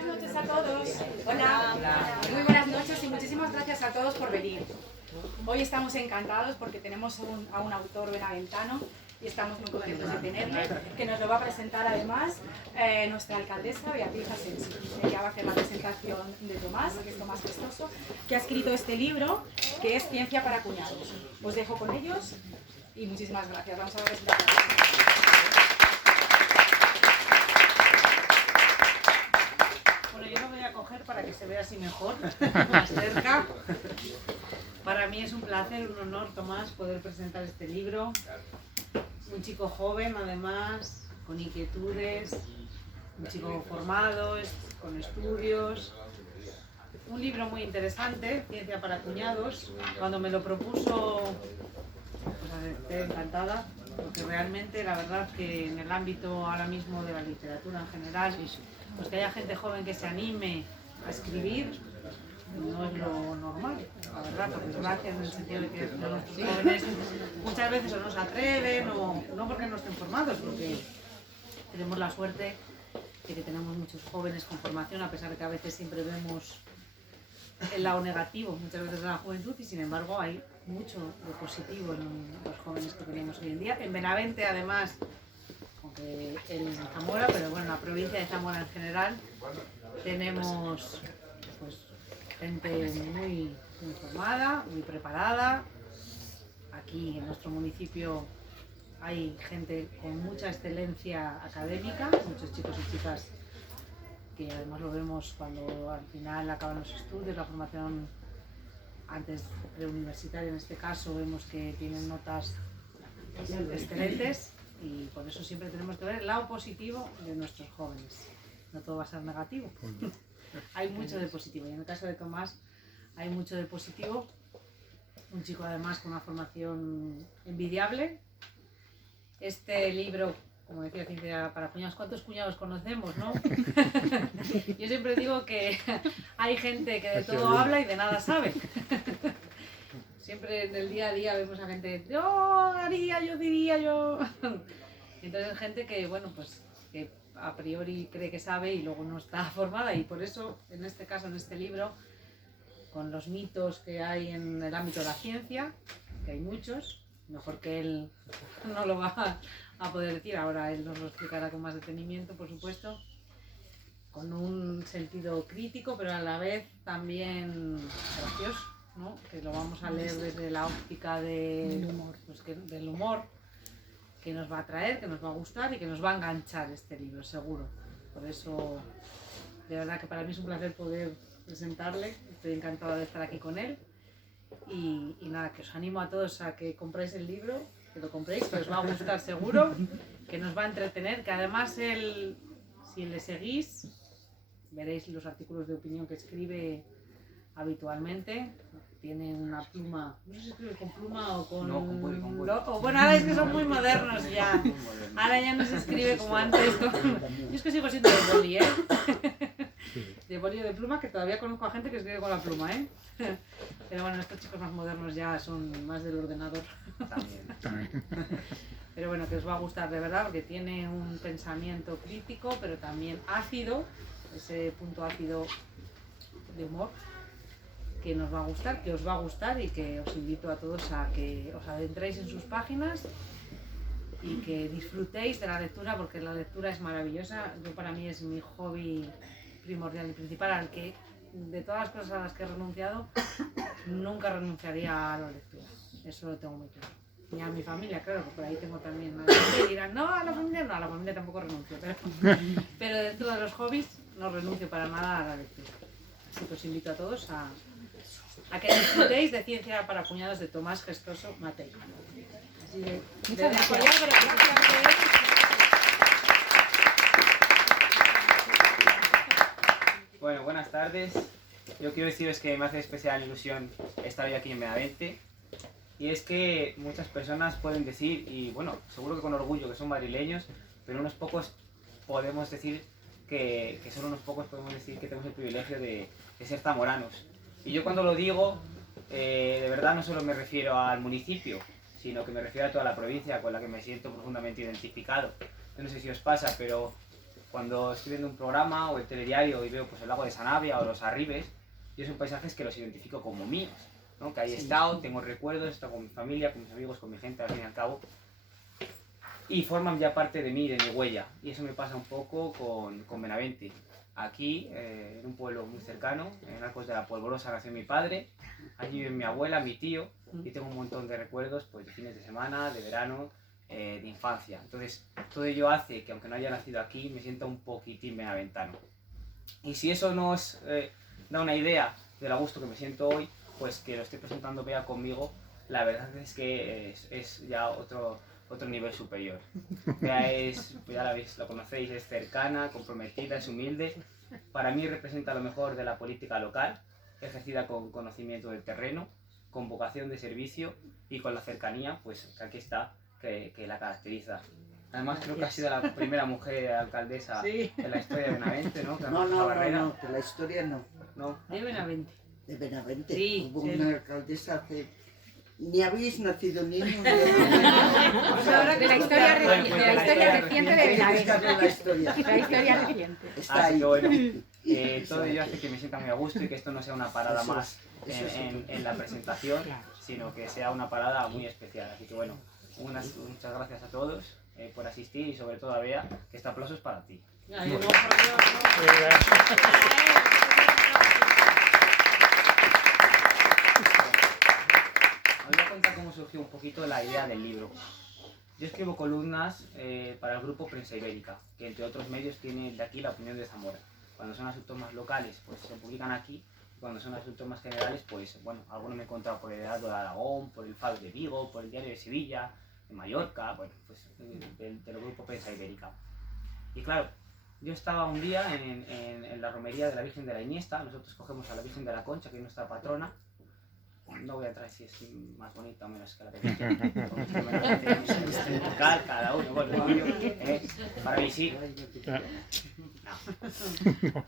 Buenas noches a todos. Hola. Muy buenas noches y muchísimas gracias a todos por venir. Hoy estamos encantados porque tenemos a un autor benaventano y estamos muy contentos de tenerle, que nos lo va a presentar además nuestra alcaldesa Beatriz Asensi. Ella va a hacer la presentación de Tomás, que es Tomás Gestoso, que ha escrito este libro que es Ciencia para cuñados. Os dejo con ellos y muchísimas gracias. Vamos a la presentación. Bueno, yo lo voy a coger para que se vea así mejor, más cerca. Para mí es un placer, un honor, Tomás, poder presentar este libro. Un chico joven, además, con inquietudes, un chico formado, con estudios. Un libro muy interesante, Ciencia para cuñados. Cuando me lo propuso, pues estoy encantada, porque realmente la verdad que en el ámbito ahora mismo de la literatura en general, pues que haya gente joven que se anime a escribir, no es lo normal, la verdad, por desgracia, en el sentido de que nuestros jóvenes muchas veces o no se atreven, o no porque no estén formados, porque tenemos la suerte de que tenemos muchos jóvenes con formación, a pesar de que a veces siempre vemos el lado negativo, muchas veces de la juventud, y sin embargo hay mucho de positivo en los jóvenes que tenemos hoy en día. En Benavente, además, aunque él es de Zamora, pero bueno, en la provincia de Zamora en general, tenemos pues gente muy formada, muy preparada. Aquí en nuestro municipio hay gente con mucha excelencia académica, muchos chicos y chicas que además lo vemos cuando al final acaban los estudios, la formación antes preuniversitaria en este caso, vemos que tienen notas excelentes y por eso siempre tenemos que ver el lado positivo de nuestros jóvenes. No todo va a ser negativo. Hay mucho de positivo y en el caso de Tomás hay mucho de positivo. Un chico además con una formación envidiable. Este libro, como decía, Ciencia para cuñados, ¿cuántos cuñados conocemos, no? Yo siempre digo que hay gente que de todo habla y de nada sabe. Siempre en el día a día vemos a gente, yo haría, yo diría, yo... Entonces gente que, bueno, pues que a priori cree que sabe y luego no está formada, y por eso en este caso, en este libro, con los mitos que hay en el ámbito de la ciencia, que hay muchos, mejor que él no lo va a poder decir, ahora él nos lo explicará con más detenimiento, por supuesto, con un sentido crítico, pero a la vez también gracioso, ¿no? Que lo vamos a leer desde la óptica del humor, pues del humor, que nos va a atraer, que nos va a gustar y que nos va a enganchar este libro, seguro. Por eso, de verdad que para mí es un placer poder presentarle, estoy encantada de estar aquí con él y nada, que os animo a todos a que compréis el libro, que lo compréis, que os va a gustar seguro, que nos va a entretener, que además él, si le seguís, veréis los artículos de opinión que escribe habitualmente. Tiene una pluma, no sé si escribe con pluma o con... No, con boli. O bueno, ahora es que son muy modernos ya. Ahora ya no se escribe como antes. Yo es que sigo siendo de boli, ¿eh? De boli o de pluma, que todavía conozco a gente que escribe con la pluma, ¿eh? Pero bueno, estos chicos más modernos ya son más del ordenador. También. Pero bueno, que os va a gustar de verdad, porque tiene un pensamiento crítico, pero también ácido, ese punto ácido de humor, que nos va a gustar, que os va a gustar, y que os invito a todos a que os adentréis en sus páginas y que disfrutéis de la lectura, porque la lectura es maravillosa. Yo, para mí, es mi hobby primordial y principal, al que de todas las cosas a las que he renunciado nunca renunciaría a la lectura, eso lo tengo muy claro. Ni a mi familia, claro, porque por ahí tengo también a la gente, y dirán, no, a la familia tampoco renuncio, pero dentro de los hobbies no renuncio para nada a la lectura. Así que os invito a todos a que disfrutéis de Ciencia para cuñados de Tomás Gestoso Matei. Así que, muchas gracias. Bueno, buenas tardes. Yo quiero deciros que me hace especial ilusión estar hoy aquí en Benavente. Y es que muchas personas pueden decir, y bueno, seguro que con orgullo, que son madrileños, pero unos pocos podemos decir que solo unos pocos podemos decir que tenemos el privilegio de ser zamoranos. Y yo cuando lo digo, de verdad no solo me refiero al municipio, sino que me refiero a toda la provincia con la que me siento profundamente identificado. Yo no sé si os pasa, pero cuando estoy viendo un programa o el telediario y veo pues, el lago de Sanabria o los Arribes, yo son paisajes que los identifico como míos, ¿no? Que ahí he estado, tengo recuerdos, he estado con mi familia, con mis amigos, con mi gente, al fin y al cabo, y forman ya parte de mí, de mi huella. Y eso me pasa un poco con Benavente. Aquí, en un pueblo muy cercano, en Arcos de la Polvorosa, nació mi padre, allí vive mi abuela, mi tío, y tengo un montón de recuerdos pues, de fines de semana, de verano, de infancia. Entonces, todo ello hace que, aunque no haya nacido aquí, me sienta un poquitín benaventano. Y si eso no os da una idea del a gusto que me siento hoy, pues que lo estoy presentando Bea conmigo, la verdad es que es ya otro nivel superior. Bea es, pues ya la veis, lo conocéis, es cercana, comprometida, es humilde. Para mí representa lo mejor de la política local, ejercida con conocimiento del terreno, con vocación de servicio y con la cercanía, pues que aquí está, que la caracteriza. Además creo que ha sido la primera mujer alcaldesa Sí. de la historia de Benavente, ¿no? No, de la historia no. ¿No? De Benavente. De Benavente. Sí, Hubo sí. una alcaldesa hace... Ni habéis nacido ni uno. Pues ahora de la historia, de la historia reciente de Benavente. La historia. La historia reciente. Está Así ahí. que bueno, todo ello hace que me sienta muy a gusto y que esto no sea una parada Eso más es, eso es en la presentación, sino que sea una parada muy especial. Así que bueno, muchas gracias a todos por asistir y sobre todo a Bea, que este aplauso es para ti. Ay, no, por Dios, no. Os voy a contar cómo surgió un poquito la idea del libro. Yo escribo columnas para el grupo Prensa Ibérica, que entre otros medios tiene de aquí La Opinión de Zamora. Cuando son asuntos más locales, pues se publican aquí. Cuando son asuntos más generales, pues bueno, algunos me he encontrado por el Heraldo de Aragón, por el Faro de Vigo, por el Diario de Sevilla, de Mallorca, bueno, pues del grupo Prensa Ibérica. Y claro, yo estaba un día en la romería de la Virgen de la Iniesta. Nosotros cogemos a la Virgen de la Concha, que es nuestra patrona. No voy a entrar si es más bonita o menos que la de Virgen. Cada uno, bueno, para mí sí. No.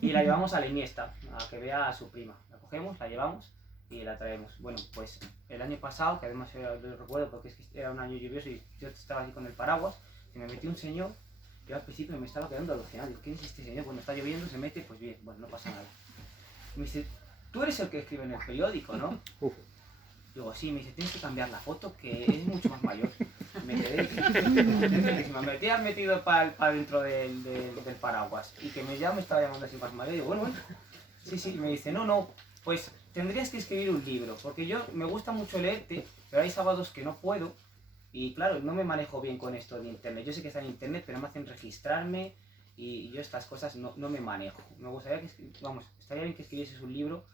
Y la llevamos a la Iniesta, a que vea a su prima. La cogemos, la llevamos y la traemos. Bueno, pues el año pasado, que además lo recuerdo porque es que era un año lluvioso y yo estaba aquí con el paraguas, y me metió un señor. Yo al principio me estaba quedando alucinado. Digo, ¿quién es este señor? Cuando está lloviendo se mete, pues bien, bueno, no pasa nada. Y me dice, tú eres el que escribe en el periódico, ¿no? Digo, sí, me dice, tienes que cambiar la foto, que es mucho más mayor. Me quedé, me has metido para dentro del paraguas y que ya me estaba llamando así más mayor. Digo, bueno, sí, me dice, no, pues tendrías que escribir un libro, porque yo me gusta mucho leerte, pero hay sábados que no puedo y claro, no me manejo bien con esto de internet. Yo sé que está en internet, pero me hacen registrarme y yo estas cosas no me manejo. Me gustaría que, estaría bien que escribieses un libro.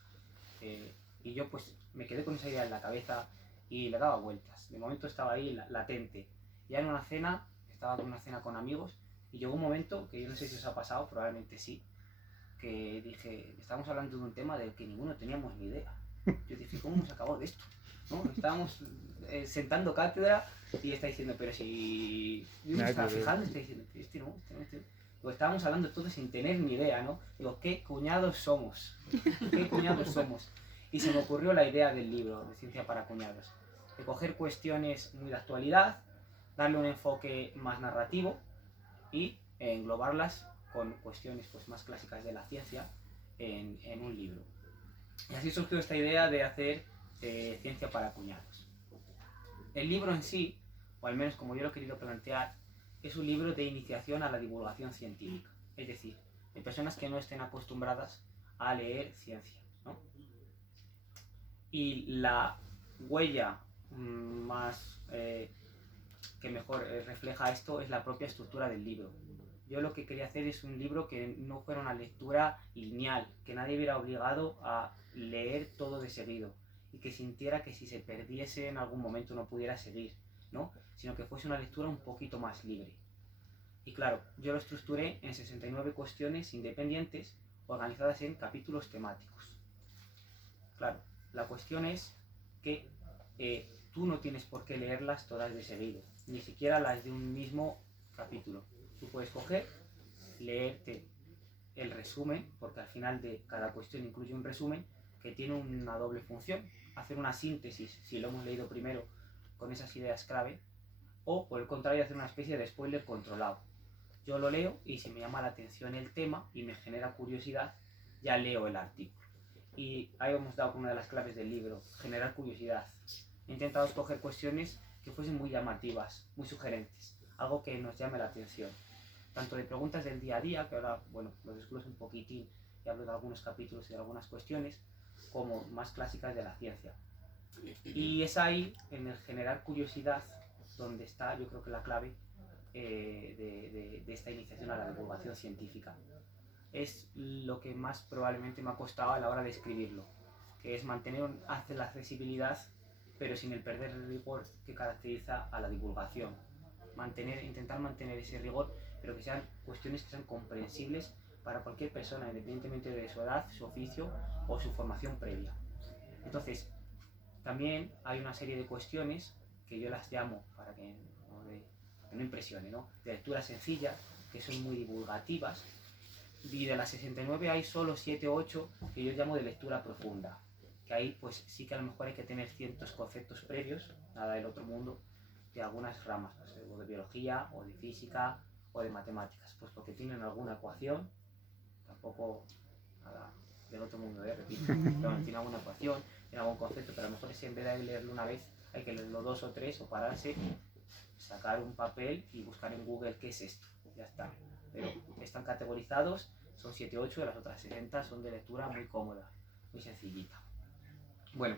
Y yo pues me quedé con esa idea en la cabeza y le daba vueltas. De momento estaba ahí latente. Ya en una cena, estaba con una cena con amigos y llegó un momento, que yo no sé si os ha pasado, probablemente sí, que dije, estábamos hablando de un tema del que ninguno teníamos ni idea. Yo dije, ¿cómo hemos acabado de esto? ¿No? Estábamos sentando cátedra y está diciendo, pero si... Yo me estaba fijando, está diciendo, este no. Pues estábamos hablando todos sin tener ni idea, ¿no? Digo, ¿qué cuñados somos? ¿Qué cuñados somos? Y se me ocurrió la idea del libro, de Ciencia para Cuñados, de coger cuestiones muy de actualidad, darle un enfoque más narrativo y englobarlas con cuestiones pues, más clásicas de la ciencia en un libro. Y así surgió esta idea de hacer Ciencia para Cuñados. El libro en sí, o al menos como yo lo he querido plantear, es un libro de iniciación a la divulgación científica, es decir, de personas que no estén acostumbradas a leer ciencia, ¿no? Y la huella más que mejor refleja esto es la propia estructura del libro. Yo lo que quería hacer es un libro que no fuera una lectura lineal, que nadie hubiera obligado a leer todo de seguido y que sintiera que si se perdiese en algún momento no pudiera seguir, ¿no? Sino que fuese una lectura un poquito más libre. Y claro, yo lo estructuré en 69 cuestiones independientes organizadas en capítulos temáticos. Claro, la cuestión es que tú no tienes por qué leerlas todas de seguido, ni siquiera las de un mismo capítulo. Tú puedes coger, leerte el resumen, porque al final de cada cuestión incluye un resumen que tiene una doble función, hacer una síntesis, si lo hemos leído primero, con esas ideas clave, o por el contrario hacer una especie de spoiler controlado. Yo lo leo y si me llama la atención el tema y me genera curiosidad, ya leo el artículo. Y ahí hemos dado con una de las claves del libro, generar curiosidad. He intentado escoger cuestiones que fuesen muy llamativas, muy sugerentes, algo que nos llame la atención. Tanto de preguntas del día a día, que ahora, bueno, los descubro un poquitín y hablo de algunos capítulos y de algunas cuestiones, como más clásicas de la ciencia. Y es ahí, en el generar curiosidad, donde está, yo creo que la clave de esta iniciación a la divulgación científica. Es lo que más probablemente me ha costado a la hora de escribirlo, que es mantener la accesibilidad, pero sin el perder el rigor que caracteriza a la divulgación. Intentar mantener ese rigor, pero que sean cuestiones que sean comprensibles para cualquier persona, independientemente de su edad, su oficio o su formación previa. Entonces, también hay una serie de cuestiones que yo las llamo, para que no impresione, ¿no?, de lectura sencilla, que son muy divulgativas, y de las 69 hay solo 7 o 8 que yo llamo de lectura profunda, que ahí pues sí que a lo mejor hay que tener ciertos conceptos previos, nada del otro mundo, de algunas ramas, pues, o de biología, o de física, o de matemáticas, pues porque tienen alguna ecuación, tampoco nada del otro mundo, repito, pero tiene alguna ecuación, tiene algún concepto, pero a lo mejor es en vez de leerlo una vez, hay que leerlo 2 o 3, o pararse, sacar un papel y buscar en Google qué es esto, ya está. Pero están categorizados, son 7 o 8, de las otras 60 son de lectura muy cómoda, muy sencillita. Bueno,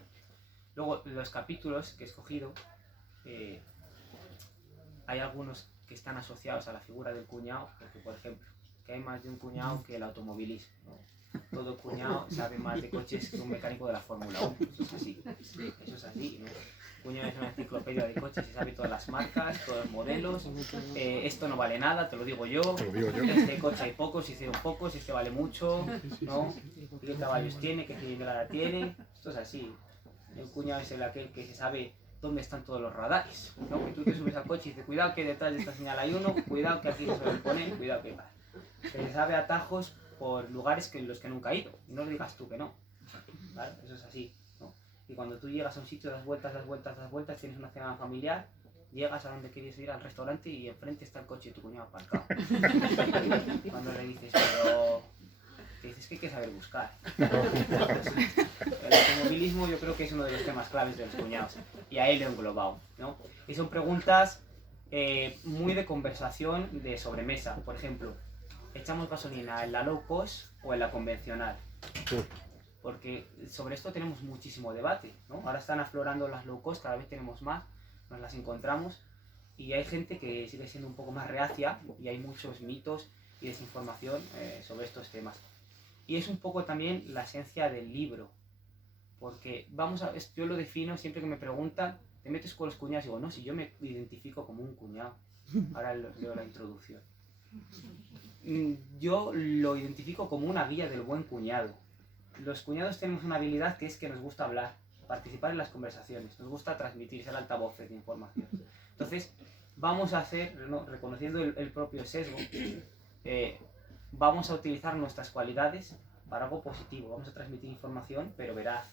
luego los capítulos que he escogido, hay algunos que están asociados a la figura del cuñado, porque por ejemplo, que hay más de un cuñado que el automovilismo, ¿no? Todo cuñado sabe más de coches que un mecánico de la Fórmula 1, eso es así, ¿no? Cuñado es una enciclopedia de coches y sabe todas las marcas, todos los modelos. Esto no vale nada, te lo digo yo. Este coche hay pocos, hicieron pocos, este vale mucho, ¿no? ¿Qué caballos tiene? ¿Qué cilindrada tiene? Esto es así. El cuñado es aquel que se sabe dónde están todos los radares, ¿no? Que tú te subes al coche y dices, cuidado que detrás de esta señal hay uno, cuidado que aquí no se lo ponen, cuidado que va. Que se sabe atajos por lugares en los que nunca he ido. Y no le digas tú que no, ¿vale? Eso es así. Y cuando tú llegas a un sitio, das vueltas, tienes una cena familiar, llegas a donde quieres ir, al restaurante, y enfrente está el coche de tu cuñado aparcado. Cuando le dices, pero te dices que hay que saber buscar. El automovilismo yo creo que es uno de los temas claves de los cuñados, y a él lo he englobado, ¿no? Y son preguntas muy de conversación de sobremesa. Por ejemplo, ¿echamos gasolina en la low cost o en la convencional? Porque sobre esto tenemos muchísimo debate, ¿no? Ahora están aflorando las low cost, cada vez tenemos más, nos las encontramos, y hay gente que sigue siendo un poco más reacia, y hay muchos mitos y desinformación sobre estos temas. Y es un poco también la esencia del libro, porque yo lo defino siempre que me preguntan, ¿te metes con los cuñados? Digo, no, si yo me identifico como un cuñado. Ahora leo la introducción. Yo lo identifico como una guía del buen cuñado. Los cuñados tenemos una habilidad que es que nos gusta hablar, participar en las conversaciones, nos gusta transmitir, ser altavoces de información. Entonces, vamos a hacer, reconociendo el propio sesgo, vamos a utilizar nuestras cualidades para algo positivo. Vamos a transmitir información, pero veraz,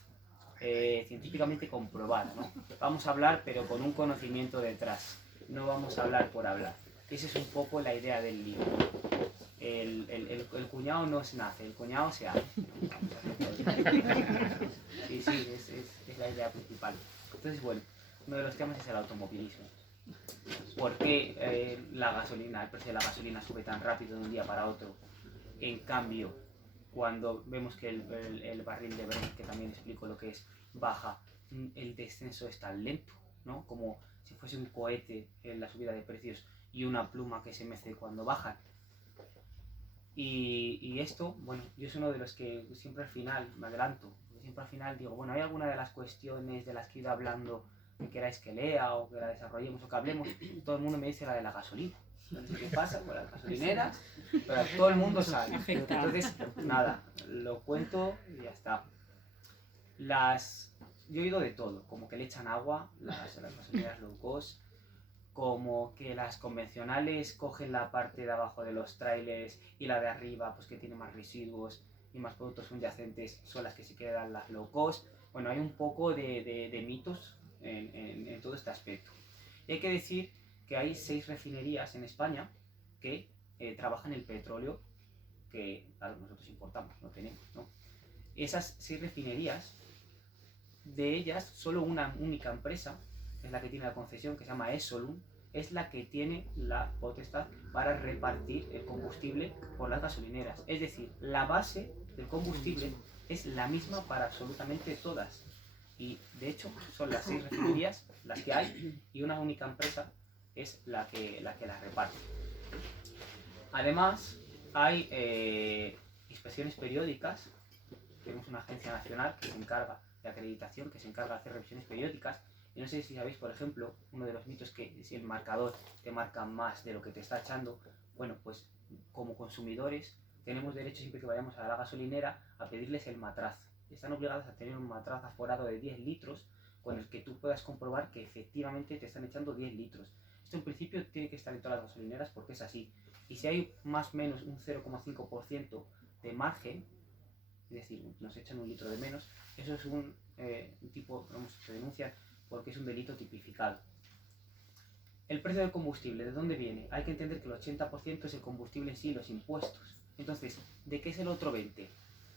científicamente comprobada, ¿no? Vamos a hablar, pero con un conocimiento detrás. No vamos a hablar por hablar. Esa es un poco la idea del libro. El cuñado no se nace, el cuñado se hace. Sí, es la idea principal. Entonces, bueno, uno de los temas es el automovilismo. ¿Por qué el precio de la gasolina sube tan rápido de un día para otro? En cambio, cuando vemos que el barril de Brent, que también explico lo que es, baja, el descenso es tan lento, ¿no? Como si fuese un cohete en la subida de precios y una pluma que se mece cuando bajan. Y esto, bueno, yo soy uno de los que siempre al final me adelanto, siempre al final digo, bueno, ¿hay alguna de las cuestiones de las que he ido hablando que queráis que lea o que la desarrollemos o que hablemos? Todo el mundo me dice la de la gasolina. Entonces, ¿qué pasa con las gasolineras? Pero todo el mundo sabe. Entonces, nada, lo cuento y ya está. Yo he oído de todo, como que le echan agua, las gasolineras low cost, como que las convencionales cogen la parte de abajo de los trailers y la de arriba, pues que tiene más residuos y más productos subyacentes, son las que se quedan las low cost. Bueno, hay un poco de mitos en todo este aspecto. Y hay que decir que hay 6 refinerías en España que trabajan el petróleo que, claro, nosotros importamos, no tenemos, ¿no? Esas 6 refinerías, de ellas, solo una única empresa, que es la que tiene la concesión, que se llama Exolum, es la que tiene la potestad para repartir el combustible por las gasolineras. Es decir, la base del combustible es la misma para absolutamente todas. Y de hecho son las 6 refinerías las que hay y una única empresa es la que las reparte. Además, hay inspecciones periódicas. Tenemos una agencia nacional que se encarga de acreditación, que se encarga de hacer revisiones periódicas. Y no sé si sabéis, por ejemplo, uno de los mitos que si el marcador te marca más de lo que te está echando, bueno, pues como consumidores tenemos derecho siempre que vayamos a la gasolinera a pedirles el matrazo. Están obligados a tener un matraz aforado de 10 litros con el que tú puedas comprobar que efectivamente te están echando 10 litros. Esto en principio tiene que estar en todas las gasolineras porque es así. Y si hay más o menos un 0,5% de margen, es decir, nos echan 1 litro de menos, eso es un tipo, vamos, se denuncia porque es un delito tipificado. El precio del combustible, ¿de dónde viene? Hay que entender que el 80% es el combustible en sí, los impuestos. Entonces, ¿de qué es el otro 20%?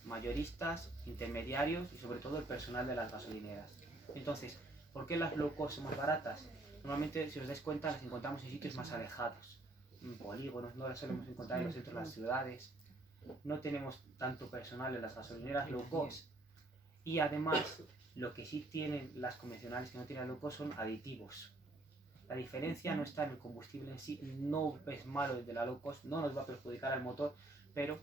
Mayoristas, intermediarios y sobre todo el personal de las gasolineras. Entonces, ¿por qué las low cost son más baratas? Normalmente, si os dais cuenta, las encontramos en sitios más alejados, en polígonos, no las solemos encontrar en los centros de las ciudades. No tenemos tanto personal en las gasolineras low cost. Y además, lo que sí tienen las convencionales que no tienen low cost son aditivos. La diferencia no está en el combustible en sí, no es malo el de la low cost, no nos va a perjudicar al motor, pero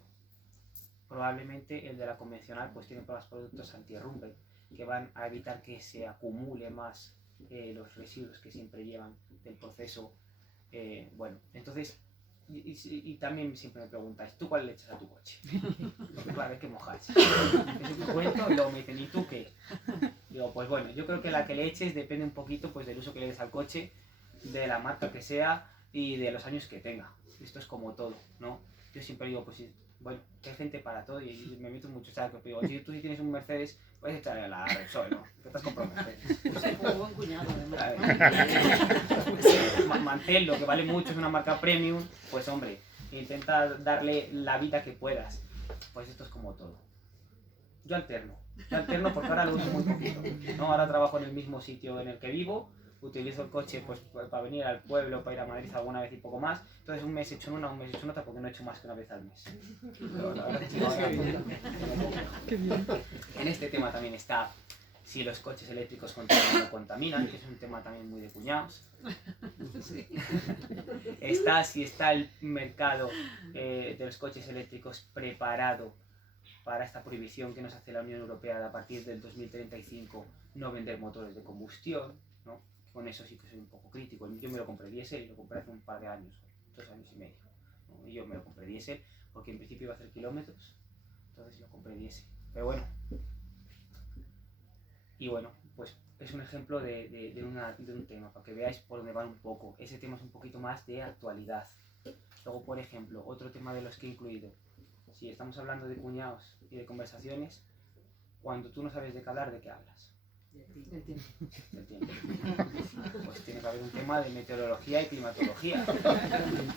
probablemente el de la convencional pues tiene más productos anti-rumble que van a evitar que se acumule más los residuos que siempre llevan del proceso. Bueno, entonces, y también siempre me preguntáis, ¿tú cuál le echas a tu coche? Porque claro, hay que mojarse. Es un cuento y luego me dicen, ¿y tú qué? Digo, pues bueno, yo creo que la que le eches depende un poquito pues del uso que le des al coche, de la marca que sea y de los años que tenga. Esto es como todo, ¿no? Yo siempre digo, pues bueno, que hay gente para todo y me meto mucho, ¿sabes? Que digo, si tú sí tienes un Mercedes, puedes echarle a la Repsol, ¿no? Que estás comprando Mercedes. Como buen cuñado, además. Mantello, que vale mucho, es una marca premium, pues hombre, intenta darle la vida que puedas. Pues esto es como todo. Yo alterno porque ahora lo uso muy poquito, ¿no? Ahora trabajo en el mismo sitio en el que vivo, utilizo el coche pues para venir al pueblo, para ir a Madrid alguna vez y poco más. Entonces un mes he hecho en una, un mes he hecho en otra porque no he hecho más que una vez al mes. Pero la verdad es que ahora, en este tema también está si los coches eléctricos contaminan o no contaminan, que es un tema también muy de cuñados. Está si está el mercado de los coches eléctricos preparado para esta prohibición que nos hace la Unión Europea de a partir del 2035 no vender motores de combustión, ¿no? Con eso sí que soy un poco crítico. Yo me lo compré diésel y lo compré hace un par de años, 2 años y medio, ¿no? Y yo me lo compré diésel porque en principio iba a hacer kilómetros, entonces lo compré diésel. Pero bueno, y bueno, pues es un ejemplo de un tema, para que veáis por dónde van un poco. Ese tema es un poquito más de actualidad. Luego, por ejemplo, otro tema de los que he incluido. Si estamos hablando de cuñados y de conversaciones, cuando tú no sabes de qué hablar, ¿de qué hablas? Del tiempo. Del tiempo. Pues tiene que haber un tema de meteorología y climatología.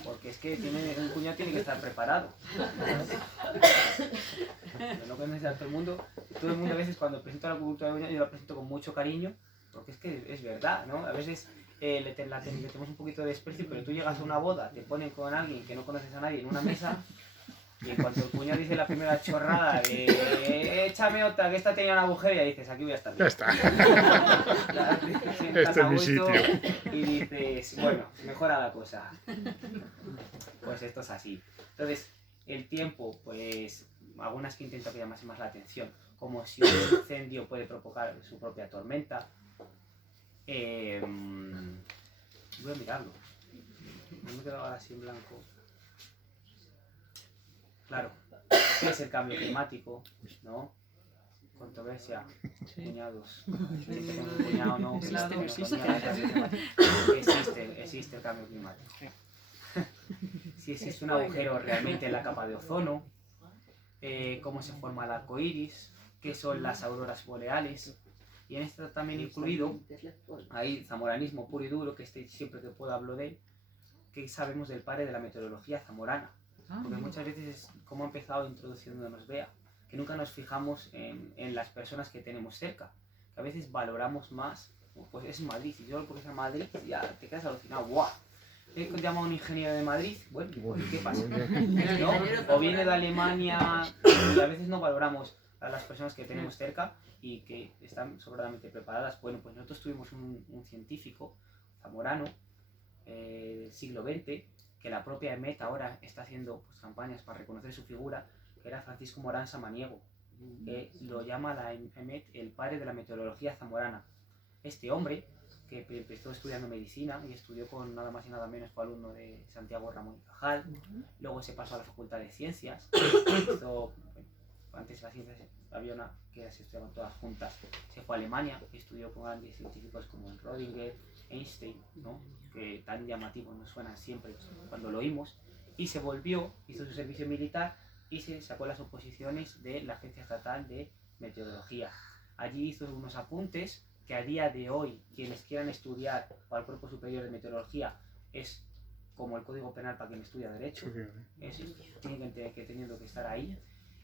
Porque es que un cuñado tiene que estar preparado. Pero no conoces a todo el mundo. Todo el mundo a veces cuando presento la cultura de cuñado, yo la presento con mucho cariño, porque es que es verdad, ¿no? A veces le tenemos un poquito de desprecio, pero tú llegas a una boda, te ponen con alguien que no conoces a nadie en una mesa. Y en cuanto el cuñado dice la primera chorrada de échame otra, que esta tenía un agujero, y ya dices, aquí voy a estar. Ya está. Este es mi sitio. Y dices, bueno, mejora la cosa. Pues esto es así. Entonces, el tiempo, pues, algunas que intento que llamase más la atención, como si un incendio puede provocar su propia tormenta. Voy a mirarlo. No me he quedado ahora así en blanco. Claro, ¿qué es el cambio climático? ¿No? Controversia, cuñados. Siempre tengo un cuñado, no. Existe el cambio climático. Si existe un agujero realmente en la capa de ozono, cómo se forma el arco iris, qué son las auroras boreales. Y en esto también incluido, ahí zamoranismo puro y duro, que siempre que puedo hablo de él, qué sabemos del padre de la meteorología zamorana. Porque muchas veces es como ha empezado introduciéndonos Bea, que nunca nos fijamos en las personas que tenemos cerca, que a veces valoramos más, pues es Madrid, y yo porque es Madrid ya te quedas alucinado, ¡guau! He llamado a un ingeniero de Madrid, bueno, ¿qué pasa? ¿No? O viene de Alemania, y a veces no valoramos a las personas que tenemos cerca y que están sobradamente preparadas. Bueno, pues nosotros tuvimos un científico zamorano del siglo XX, que la propia EMET ahora está haciendo pues, campañas para reconocer su figura, que era Francisco Morán Samaniego, que lo llama la EMET el padre de la meteorología zamorana. Este hombre, que empezó estudiando medicina y estudió con nada más y nada menos fue alumno de Santiago Ramón y Cajal, luego se pasó a la Facultad de Ciencias, hizo, antes las ciencias había una que se estudiaban todas juntas, se fue a Alemania y estudió con grandes científicos como Rödinger, Einstein, ¿no? Que tan llamativos nos suenan siempre cuando lo oímos, y se volvió, hizo su servicio militar y se sacó las oposiciones de la Agencia Estatal de Meteorología. Allí hizo unos apuntes que a día de hoy quienes quieran estudiar para el Cuerpo Superior de Meteorología es como el Código Penal para quien estudia Derecho, tienen que teniendo que estar ahí.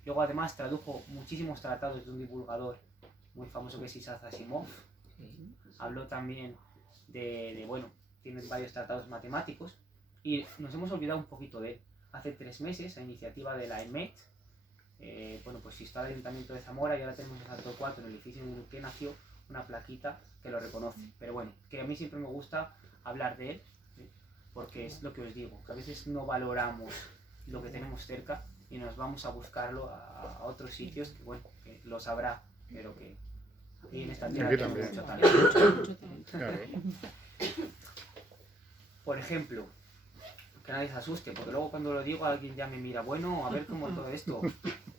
Luego además tradujo muchísimos tratados de un divulgador muy famoso que es Isaac Asimov. Habló también bueno, tiene varios tratados matemáticos y nos hemos olvidado un poquito de él. Hace 3 meses, a iniciativa de la EMET, bueno, pues está el Ayuntamiento de Zamora y ahora tenemos en Salto 4, en el edificio en el que nació, una plaquita que lo reconoce. Pero bueno, que a mí siempre me gusta hablar de él, ¿sí? Porque es lo que os digo, que a veces no valoramos lo que tenemos cerca y nos vamos a buscarlo a otros sitios que, bueno, que lo sabrá, pero que aquí en esta tierra tenemos mucho talento. Claro. Por ejemplo, que nadie se asuste, porque luego cuando lo digo alguien ya me mira, bueno, a ver cómo todo esto.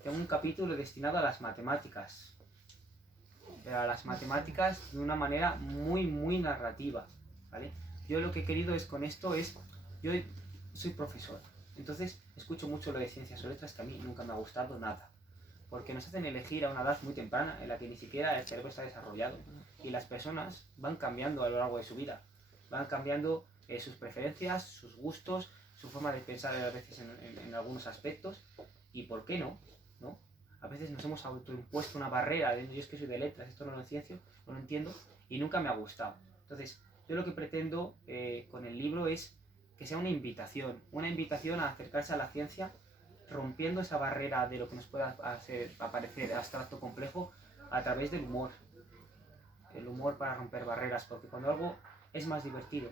Tengo un capítulo destinado a las matemáticas, pero a las matemáticas de una manera muy narrativa, ¿vale? Yo lo que he querido es con esto yo soy profesor, entonces escucho mucho lo de ciencias o letras que a mí nunca me ha gustado nada, porque nos hacen elegir a una edad muy temprana en la que ni siquiera el cerebro está desarrollado y las personas van cambiando a lo largo de su vida, van cambiando sus preferencias, sus gustos, su forma de pensar a veces en algunos aspectos y ¿por qué no? ¿No? A veces nos hemos autoimpuesto una barrera de yo es que soy de letras, esto no lo entiendo y nunca me ha gustado. Entonces, yo lo que pretendo con el libro es que sea una invitación a acercarse a la ciencia rompiendo esa barrera de lo que nos pueda parecer abstracto complejo a través del humor. El humor para romper barreras, porque cuando algo es más divertido,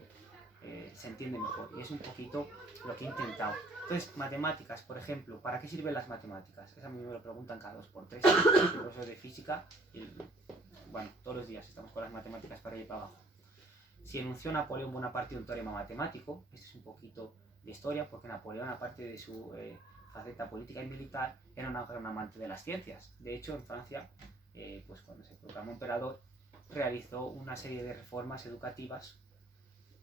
se entiende mejor y es un poquito lo que he intentado. Entonces, matemáticas, por ejemplo, ¿para qué sirven las matemáticas? Esa a mí me lo preguntan cada 2x3. Soy profesor de física y, bueno, todos los días estamos con las matemáticas para ir para abajo. Si enunció Napoleón Bonaparte un teorema matemático, este es un poquito de historia, porque Napoleón, aparte de su faceta política y militar, era un gran amante de las ciencias. De hecho, en Francia, pues cuando se proclamó emperador, realizó una serie de reformas educativas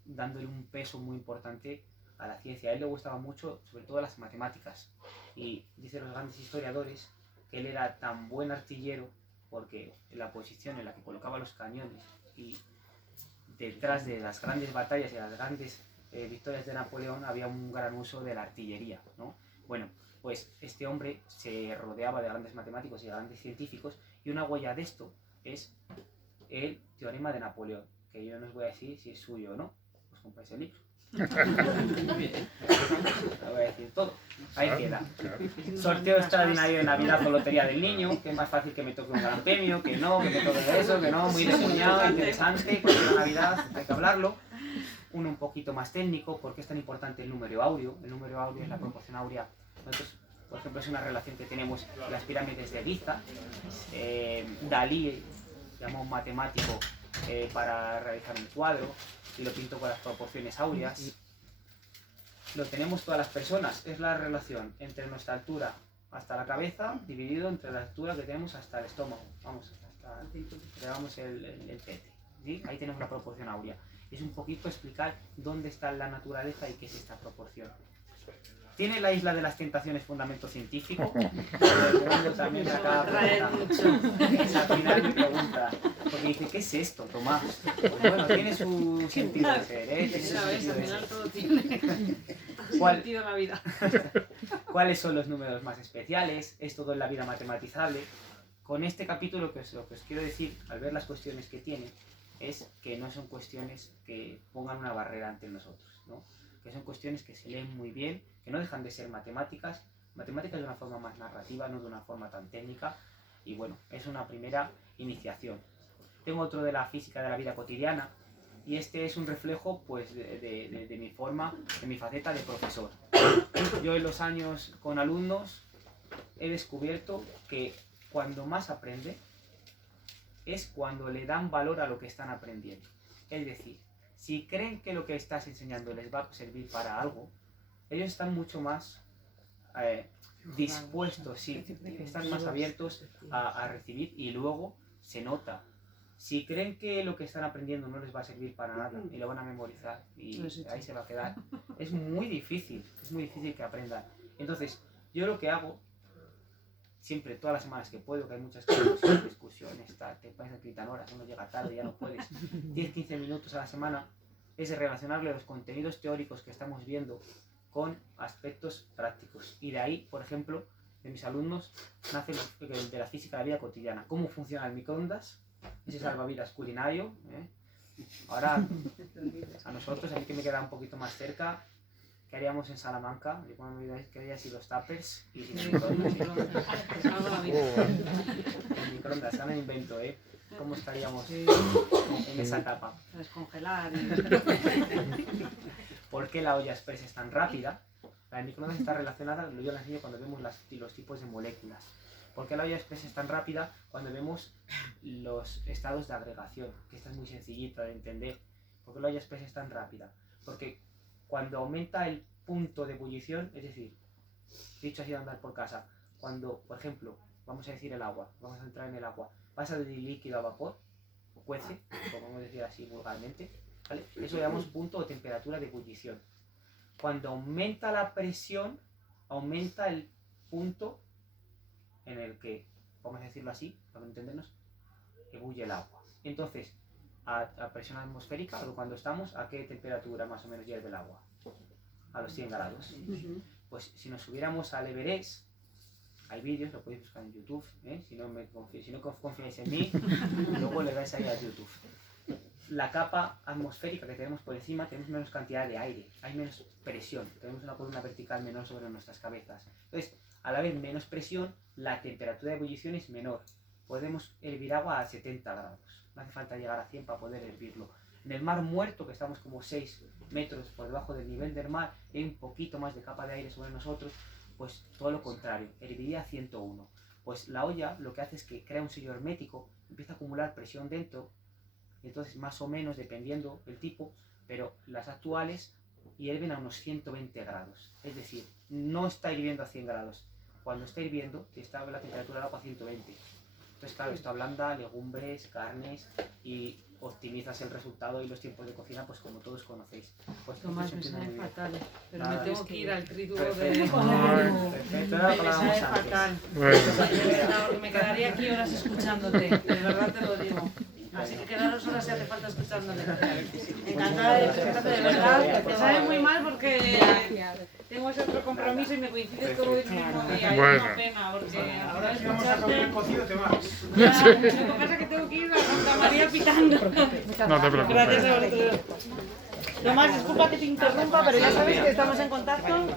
dándole un peso muy importante a la ciencia. A él le gustaba mucho, sobre todo las matemáticas. Y dicen los grandes historiadores que él era tan buen artillero porque en la posición en la que colocaba los cañones y detrás de las grandes batallas y las grandes victorias de Napoleón había un gran uso de la artillería, ¿no? Bueno, pues este hombre se rodeaba de grandes matemáticos y de grandes científicos y una huella de esto es el teorema de Napoleón, que yo no os voy a decir si es suyo o no, os compráis el libro. Lo voy a decir todo. Ahí queda. Sorteo extraordinario de Navidad con Lotería del Niño, que es más fácil que me toque un gran premio, que no, que me toque eso, que no, muy descuñado, interesante, cuando la Navidad hay que hablarlo. Uno un poquito más técnico, ¿por qué es tan importante el número áureo? El número áureo es la proporción áurea. Nosotros, por ejemplo, es una relación que tenemos en las pirámides de Giza. Dalí llamó a un matemático para realizar un cuadro y lo pinto con las proporciones áureas. Lo tenemos todas las personas, es la relación entre nuestra altura hasta la cabeza dividido entre la altura que tenemos hasta el estómago, vamos, hasta el tete, ¿sí? Ahí tenemos la proporción áurea. Es un poquito explicar dónde está la naturaleza y qué es esta proporción. ¿Tiene la isla de las tentaciones fundamento científico? Depende también a cada pregunta. Al final me pregunta, porque dice, ¿qué es esto, Tomás? Pues bueno, tiene su sentido de ser, ¿eh? Tiene su Ya ves, sentido al de final ser. todo tiene sentido en la vida. ¿Cuáles son los números más especiales? ¿Es todo en la vida matematizable? Con este capítulo, lo que os quiero decir, al ver las cuestiones que tiene, es que no son cuestiones que pongan una barrera ante nosotros, ¿no? Que son cuestiones que se leen muy bien, que no dejan de ser matemáticas de una forma más narrativa, no de una forma tan técnica, y bueno, es una primera iniciación. Tengo otro de la física de la vida cotidiana, y este es un reflejo pues de mi forma, de mi faceta de profesor. Yo en los años con alumnos he descubierto que cuando más aprende es cuando le dan valor a lo que están aprendiendo. Es decir, si creen que lo que estás enseñando les va a servir para algo, ellos están mucho más dispuestos, sí, están más abiertos a recibir, y luego se nota. Si creen que lo que están aprendiendo no les va a servir para nada y lo van a memorizar y ahí se va a quedar, es muy difícil que aprendan. Entonces, yo lo que hago, siempre, todas las semanas que puedo, que hay muchas discusiones, te pones a quitar horas, uno llega tarde, ya no puedes, 10-15 minutos a la semana, es relacionarle los contenidos teóricos que estamos viendo con aspectos prácticos. Y de ahí, por ejemplo, de mis alumnos, nace el de la física de la vida cotidiana. ¿Cómo funciona el microondas? Ese salvavidas culinario, ¿eh? Ahora, a nosotros, a mí que me queda un poquito más cerca, ¿qué haríamos en Salamanca? Yo cuando me digáis que haría así los tuppers y sin microondas. El microondas, ahora me invento, ¿eh? ¿Cómo estaríamos en esa etapa? A descongelar. ¿Por qué la olla express es tan rápida? La de microondas está relacionada, yo la enseño cuando vemos los tipos de moléculas. ¿Por qué la olla express es tan rápida cuando vemos los estados de agregación? Que esta es muy sencillita de entender. ¿Por qué la olla express es tan rápida? Porque cuando aumenta el punto de ebullición, es decir, dicho así de andar por casa, cuando, por ejemplo, vamos a decir el agua, vamos a entrar en el agua, pasa de líquido a vapor, cuece, como vamos a decir así vulgarmente, ¿vale? Eso le damos punto o temperatura de ebullición. Cuando aumenta la presión, aumenta el punto en el que, vamos a decirlo así, para entendernos, ebulle el agua. Entonces, a presión atmosférica, o cuando estamos, ¿a qué temperatura más o menos hierve el agua? A los 100 grados. Pues si nos subiéramos al Everest, hay vídeos, lo podéis buscar en YouTube, ¿eh? Si no confiáis en mí, luego le vais a ir a YouTube. La capa atmosférica que tenemos por encima, tenemos menos cantidad de aire, hay menos presión, tenemos una columna vertical menor sobre nuestras cabezas. Entonces, al haber menos presión, la temperatura de ebullición es menor. Podemos hervir agua a 70 grados. No hace falta llegar a 100 para poder hervirlo. En el mar muerto, que estamos como 6 metros por debajo del nivel del mar, y hay un poquito más de capa de aire sobre nosotros, pues todo lo contrario, herviría a 101. Pues la olla lo que hace es que crea un sello hermético, empieza a acumular presión dentro, y entonces más o menos, dependiendo del tipo, pero las actuales hierven a unos 120 grados. Es decir, no está hirviendo a 100 grados. Cuando está hirviendo, está la temperatura del agua a 120. Entonces, claro, esto ablanda legumbres, carnes y optimizas el resultado y los tiempos de cocina, pues como todos conocéis. Pues Tomás, me sabe fatal, pero nada, me tengo que ir al triduo de... Perfecto, Me era lo que sabe hablábamos fatal. antes. Bueno, Me quedaría aquí horas escuchándote, de verdad te lo digo. Así que quedaros horas si hace falta escuchándote. Encantada de escucharte, de verdad. Me sabe muy mal porque tengo ese otro compromiso y me coincide todo el mismo día. Y es una pena, porque ahora escucharte... Ya, lo que pasa es que tengo que ir a Santa María pitando. no te preocupes. Gracias a vosotros. Tomás, disculpa que te interrumpa, pero ya sabes que estamos en contacto.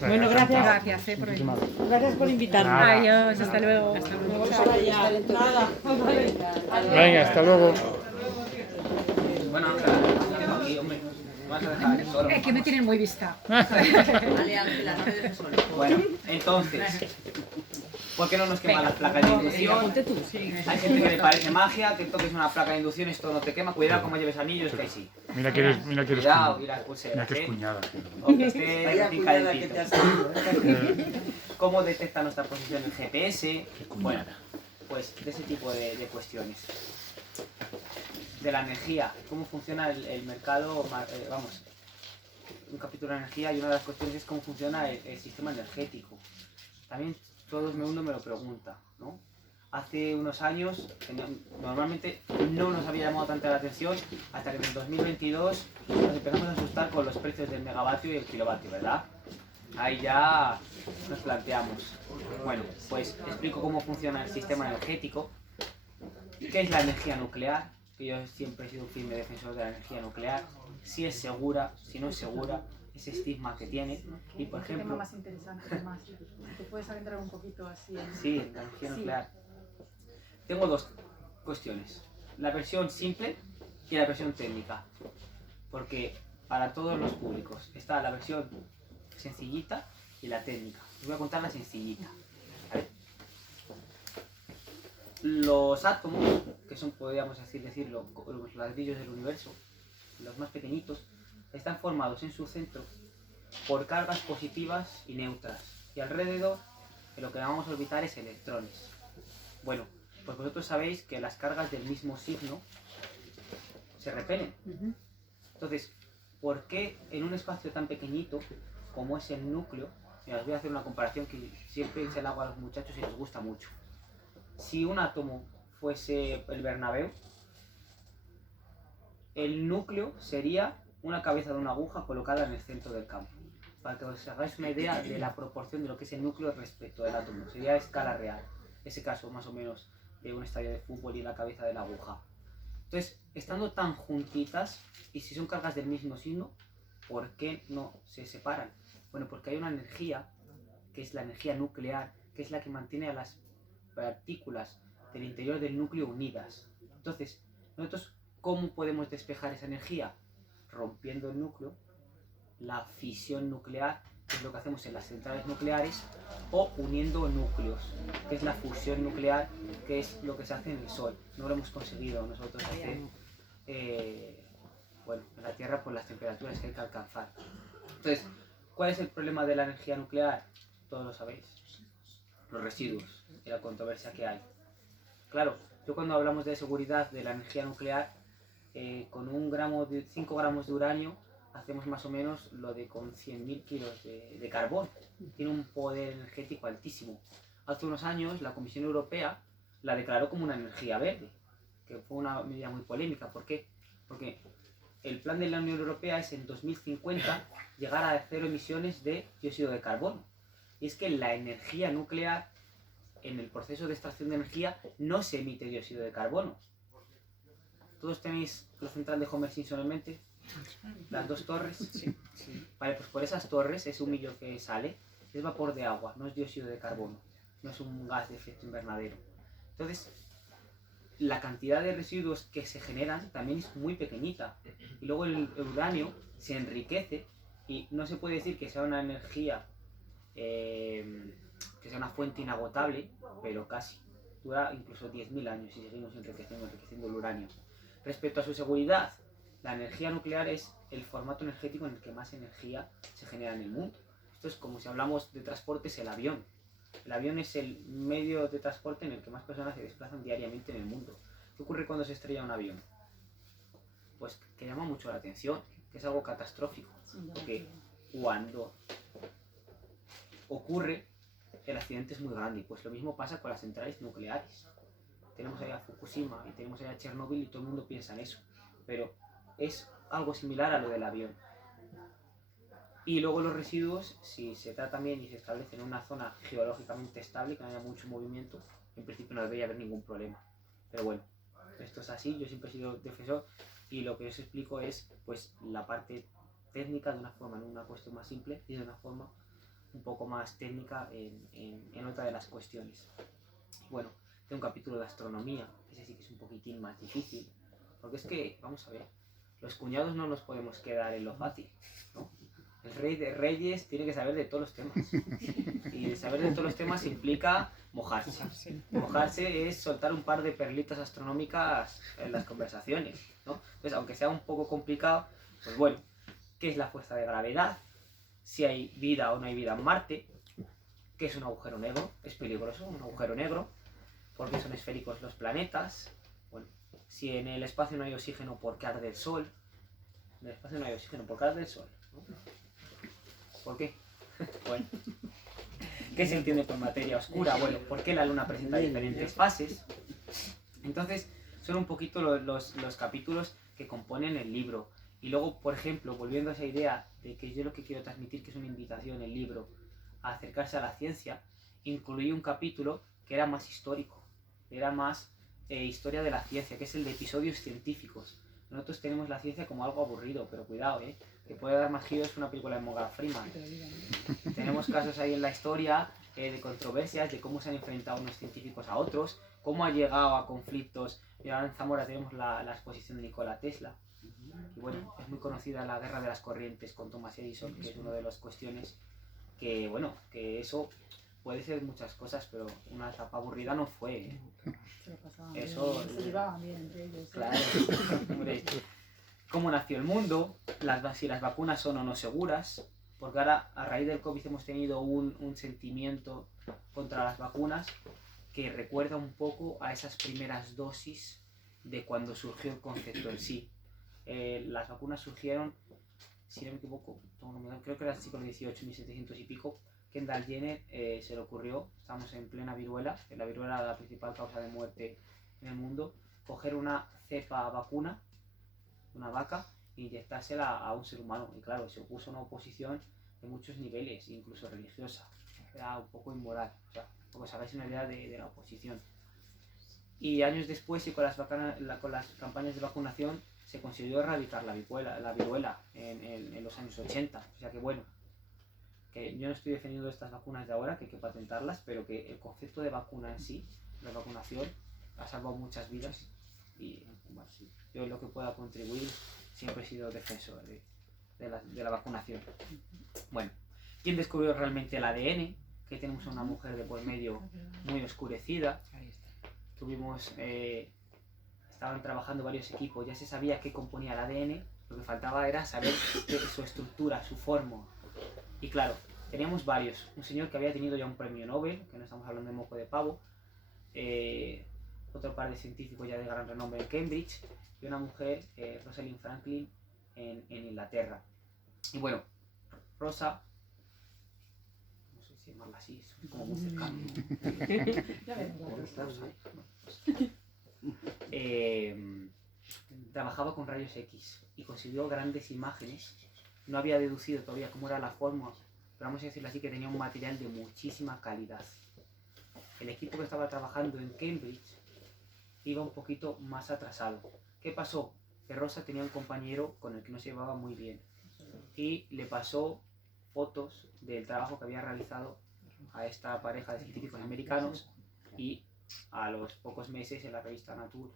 Bueno, gracias. Gracias por venir. Gracias por invitarme. Nada. Adiós, hasta luego. Nada. Venga, hasta luego. Bueno, Ángela, aquí, hombre, me vas a dejar aquí solo. Es que me tienen muy vista. Vale, Ángela, no me dejes solo. Bueno, entonces, ¿por qué no nos queman las placas de inducción? Hay gente que le parece magia, que toques una placa de inducción, esto no te quema. Cuidado como lleves anillos, que ahí sí. Mira que eres Cuidado, y las mira pulseras, que es ¿eh? cuñada. O que esté Vaya bien cuñada que calentito. te has salido, ¿Cómo detecta nuestra posición el GPS? Bueno, pues de ese tipo de cuestiones. De la energía, cómo funciona el mercado, vamos, un capítulo de energía y una de las cuestiones es cómo funciona el sistema energético. También todo el mundo me lo pregunta, ¿no? Hace unos años normalmente no nos había llamado tanta la atención hasta que en el 2022 nos empezamos a asustar con los precios del megavatio y el kilovatio, ¿verdad? Ahí ya nos planteamos. Bueno, pues explico cómo funciona el sistema energético. ¿Qué es la energía nuclear? Que yo siempre he sido un firme defensor de la energía nuclear. Si es segura, si no es segura, ese estigma que tiene. Y por ¿Qué tema ejemplo, más interesante? Más? ¿Te puedes adentrar un poquito así? sí, la energía Sí. nuclear. Tengo dos cuestiones. La versión simple y la versión técnica. Porque para todos los públicos está la versión sencillita y la técnica. Os voy a contar la sencillita. ¿Vale? Los átomos, que son, podríamos así decirlo, los ladrillos del universo, los más pequeñitos, están formados en su centro por cargas positivas y neutras. Y alrededor, de lo que llamamos orbitales, electrones. Bueno, pues vosotros sabéis que las cargas del mismo signo se repelen. Entonces, ¿por qué en un espacio tan pequeñito como es el núcleo? Mira, os voy a hacer una comparación que siempre se la hago a los muchachos y les gusta mucho. Si un átomo fuese el Bernabéu, el núcleo sería una cabeza de una aguja colocada en el centro del campo. Para que os hagáis una idea de la proporción de lo que es el núcleo respecto del átomo. Sería a escala real. Ese caso, más o menos, de un estadio de fútbol y la cabeza de la aguja. Entonces, estando tan juntitas, y si son cargas del mismo signo, ¿por qué no se separan? Bueno, porque hay una energía, que es la energía nuclear, que es la que mantiene a las partículas del interior del núcleo unidas. Entonces, nosotros, ¿cómo podemos despejar esa energía? Rompiendo el núcleo, la fisión nuclear, que es lo que hacemos en las centrales nucleares, o uniendo núcleos, que es la fusión nuclear, que es lo que se hace en el Sol. No lo hemos conseguido nosotros hacer, bueno, en la Tierra por las temperaturas que hay que alcanzar. Entonces, ¿cuál es el problema de la energía nuclear? Todos lo sabéis. Los residuos y la controversia que hay. Claro, yo cuando hablamos de seguridad de la energía nuclear, con 5 gramos de uranio hacemos más o menos lo de con 100.000 kilos de carbón. Tiene un poder energético altísimo. Hace unos años la Comisión Europea la declaró como una energía verde, que fue una medida muy polémica. ¿Por qué? Porque el plan de la Unión Europea es en 2050 llegar a 0 emisiones de dióxido de carbono. Y es que la energía nuclear, en el proceso de extracción de energía, no se emite dióxido de carbono. ¿Todos tenéis la central de Homer Simpson en mente? Las 2 torres. Sí. Vale, pues por esas torres, ese humillo que sale, es vapor de agua, no es dióxido de carbono, no es un gas de efecto invernadero. Entonces, la cantidad de residuos que se generan también es muy pequeñita. Y luego el uranio se enriquece y no se puede decir que sea una energía, que sea una fuente inagotable, pero casi. Dura incluso 10.000 años y seguimos enriqueciendo el uranio. Respecto a su seguridad, la energía nuclear es el formato energético en el que más energía se genera en el mundo. Esto es como si hablamos de transporte, es el avión. El avión es el medio de transporte en el que más personas se desplazan diariamente en el mundo. ¿Qué ocurre cuando se estrella un avión? Pues que llama mucho la atención, que es algo catastrófico. Porque cuando ocurre, el accidente es muy grande. Pues lo mismo pasa con las centrales nucleares. Tenemos allá Fukushima y tenemos allá Chernobyl y todo el mundo piensa en eso. Pero es algo similar a lo del avión. Y luego los residuos, si se tratan bien y se establecen en una zona geológicamente estable, que no haya mucho movimiento, en principio no debería haber ningún problema. Pero bueno, esto es así, yo siempre he sido defensor y lo que os explico es pues la parte técnica de una forma, en una cuestión más simple, y de una forma un poco más técnica en otra de las cuestiones. Bueno, tengo un capítulo de astronomía, ese sí que es un poquitín más difícil, porque es que, vamos a ver, los cuñados no nos podemos quedar en lo fácil, ¿no? El rey de reyes tiene que saber de todos los temas. Y saber de todos los temas implica mojarse. Mojarse es soltar un par de perlitas astronómicas en las conversaciones, ¿no? Entonces, aunque sea un poco complicado, pues bueno, ¿qué es la fuerza de gravedad? Si hay vida o no hay vida en Marte. ¿Qué es un agujero negro? Es peligroso un agujero negro. ¿Por qué son esféricos los planetas? Bueno, si en el espacio no hay oxígeno, ¿por qué arde el Sol? En el espacio no hay oxígeno, ¿por qué arde el Sol? ¿Por qué? Bueno. ¿Qué se entiende por materia oscura? Bueno, ¿por qué la luna presenta diferentes fases? Entonces, son un poquito los capítulos que componen el libro. Y luego, por ejemplo, volviendo a esa idea de que yo lo que quiero transmitir, que es una invitación, el libro, a acercarse a la ciencia, incluí un capítulo que era más histórico, era más historia de la ciencia, que es el de episodios científicos. Nosotros tenemos la ciencia como algo aburrido, pero cuidado, que puede dar más giros que una película de Morgan Freeman. Tenemos casos ahí en la historia de controversias, de cómo se han enfrentado unos científicos a otros, cómo ha llegado a conflictos. Y ahora en Zamora tenemos la exposición de Nikola Tesla. Y bueno, es muy conocida la guerra de las corrientes con Thomas Edison, que es una de las cuestiones que, bueno, que eso puede ser muchas cosas, pero una etapa aburrida no fue. Se lo pasaban Eso, bien, se llevaban bien entre ellos. Claro, hombre. Cómo nació el mundo, si las vacunas son o no seguras, porque ahora a raíz del COVID hemos tenido un sentimiento contra las vacunas que recuerda un poco a esas primeras dosis de cuando surgió el concepto en sí. Las vacunas surgieron, si no me equivoco, creo que era el siglo XVIII, 1700 y pico. Kendall Jenner se le ocurrió, estamos en plena viruela, la viruela la principal causa de muerte en el mundo, coger una cepa vacuna, una vaca, e inyectársela a un ser humano. Y claro, se opuso a una oposición de muchos niveles, incluso religiosa. Era un poco inmoral, o sea, porque os hagáis una idea de la oposición. Y años después, y con las campañas de vacunación, se consiguió erradicar la viruela en los años 80. O sea que bueno, que yo no estoy defendiendo estas vacunas de ahora, que hay que patentarlas, pero que el concepto de vacuna en sí, la vacunación, ha salvado muchas vidas. Y bueno, yo en lo que pueda contribuir siempre he sido defensor de la vacunación. Bueno, ¿quién descubrió realmente el ADN? Que tenemos a una mujer de por medio muy oscurecida. Estaban trabajando varios equipos, ya se sabía qué componía el ADN, lo que faltaba era saber su estructura, su forma. Y claro, teníamos varios. Un señor que había tenido ya un premio Nobel, que no estamos hablando de moco de pavo, otro par de científicos ya de gran renombre en Cambridge, y una mujer, Rosalind Franklin, en Inglaterra. Y bueno, Rosa, no sé si llamarla así, es como muy cercano. Trabajaba con rayos X y consiguió grandes imágenes. No había deducido todavía cómo era la forma, pero vamos a decirlo así, que tenía un material de muchísima calidad. El equipo que estaba trabajando en Cambridge iba un poquito más atrasado. ¿Qué pasó? Que Rosa tenía un compañero con el que no se llevaba muy bien y le pasó fotos del trabajo que había realizado a esta pareja de científicos americanos, y a los pocos meses en la revista Nature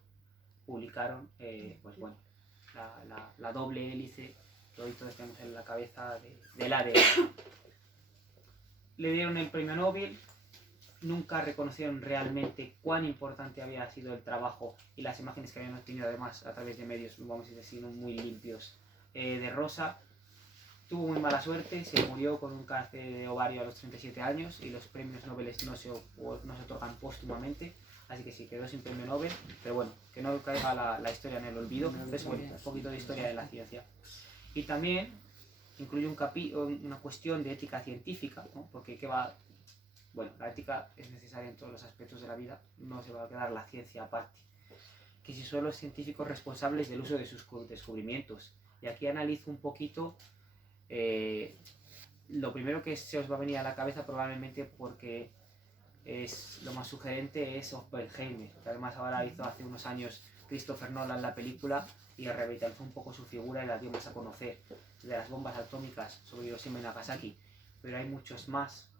publicaron pues bueno, la doble hélice que hoy todos tenemos en la cabeza del ADN. Le dieron el premio Nobel. Nunca reconocieron realmente cuán importante había sido el trabajo y las imágenes que habían obtenido, además a través de medios, vamos a decir, muy limpios, de Rosa. Tuvo muy mala suerte, se murió con un cáncer de ovario a los 37 años y los premios Nobel no se otorgan póstumamente, así que sí, quedó sin premio Nobel, pero bueno, que no caiga la historia en el olvido. Entonces, bueno, un poquito de historia de la ciencia. Y también incluye una cuestión de ética científica, ¿no? Porque bueno, la ética es necesaria en todos los aspectos de la vida, no se va a quedar la ciencia aparte. Que si son los científicos responsables del uso de sus descubrimientos. Y aquí analizo un poquito, lo primero que se os va a venir a la cabeza probablemente, porque es lo más sugerente, es Oppenheimer, que además ahora hizo hace unos años Christopher Nolan la película y revitalizó un poco su figura y la dio más a conocer, de las bombas atómicas sobre Hiroshima y Nagasaki. Pero hay muchos más.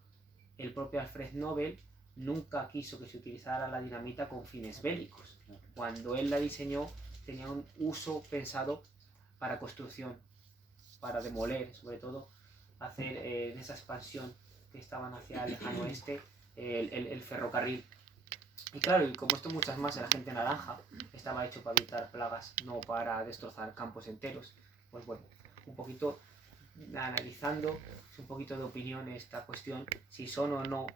El propio Alfred Nobel nunca quiso que se utilizara la dinamita con fines bélicos. Cuando él la diseñó, tenía un uso pensado para construcción, para demoler, sobre todo, hacer en esa expansión que estaban hacia el lejano oeste, el ferrocarril. Y claro, y como esto muchas más, el agente naranja estaba hecho para evitar plagas, no para destrozar campos enteros. Pues bueno, un poquito analizando, un poquito de opinión esta cuestión, si son o no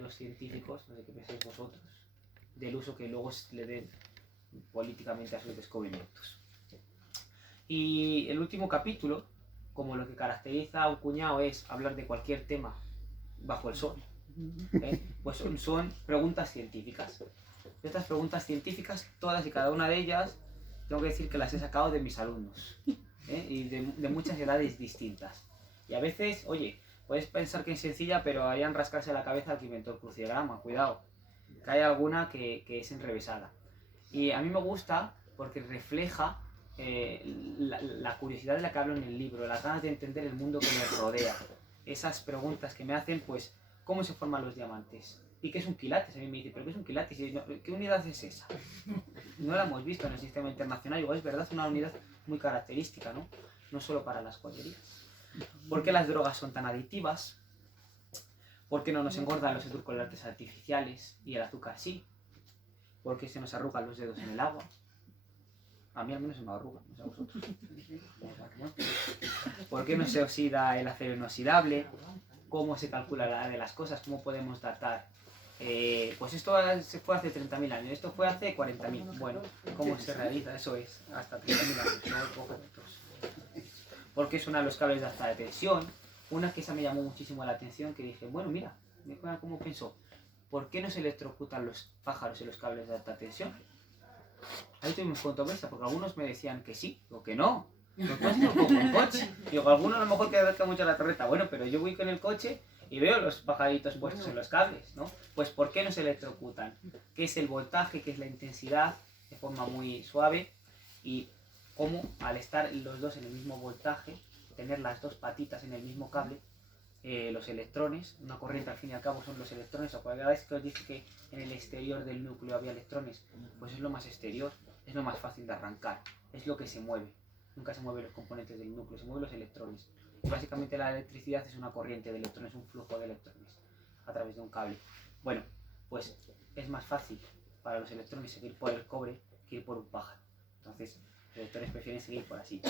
los científicos, no sé qué pensáis vosotros, del uso que luego le den políticamente a sus descubrimientos. Y el último capítulo como lo que caracteriza a un cuñado es hablar de cualquier tema bajo el sol, pues son preguntas científicas. Estas preguntas científicas, todas y cada una de ellas, tengo que decir que las he sacado de mis alumnos, y de muchas edades distintas. Y a veces, oye, puedes pensar que es sencilla, pero hayan rascarse la cabeza al que inventó el crucigrama, cuidado, que hay alguna que es enrevesada. Y a mí me gusta porque refleja la curiosidad de la que hablo en el libro, las ganas de entender el mundo que me rodea. Esas preguntas que me hacen, pues, ¿cómo se forman los diamantes? ¿Y qué es un quilates? A mí me dice, ¿pero qué es un quilates? Y yo, ¿qué unidad es esa? No la hemos visto en el sistema internacional. Igual es verdad, es una unidad muy característica, ¿no? No solo para las joyerías. ¿Por qué las drogas son tan adictivas? ¿Por qué no nos engordan los edulcorantes artificiales y el azúcar sí? ¿Por qué se nos arrugan los dedos en el agua? A mí al menos se me arrugan, no sé a vosotros. ¿Por qué no se oxida el acero inoxidable? ¿Cómo se calcula la edad de las cosas? ¿Cómo podemos datar? Pues esto se fue hace 30.000 años, esto fue hace 40.000. Bueno, ¿cómo se realiza? Eso es, hasta 30.000 años, no concretos. ¿Por qué suenan los cables de alta tensión? Una que esa me llamó muchísimo la atención, que dije, bueno, mira, ¿cómo pensó? ¿Por qué no se electrocutan los pájaros en los cables de alta tensión? Ahí tuvimos controversia, porque algunos me decían que sí, o que no. No puedes ir con el coche. Digo, algunos a lo mejor que acerca mucho a la torreta. Bueno, pero yo voy con el coche y veo los pajaritos puestos en los cables, ¿no? Pues ¿por qué no se electrocutan? ¿Qué es el voltaje? ¿Qué es la intensidad? De forma muy suave. Y cómo al estar los dos en el mismo voltaje, tener las dos patitas en el mismo cable, los electrones, una corriente al fin y al cabo son los electrones. ¿O cada vez que os dije que en el exterior del núcleo había electrones? Pues es lo más exterior, es lo más fácil de arrancar, es lo que se mueve. Nunca se mueven los componentes del núcleo, se mueven los electrones. Y básicamente la electricidad es una corriente de electrones, un flujo de electrones a través de un cable. Bueno, pues es más fácil para los electrones seguir por el cobre que ir por un pájaro. Entonces, los electrones prefieren seguir por así.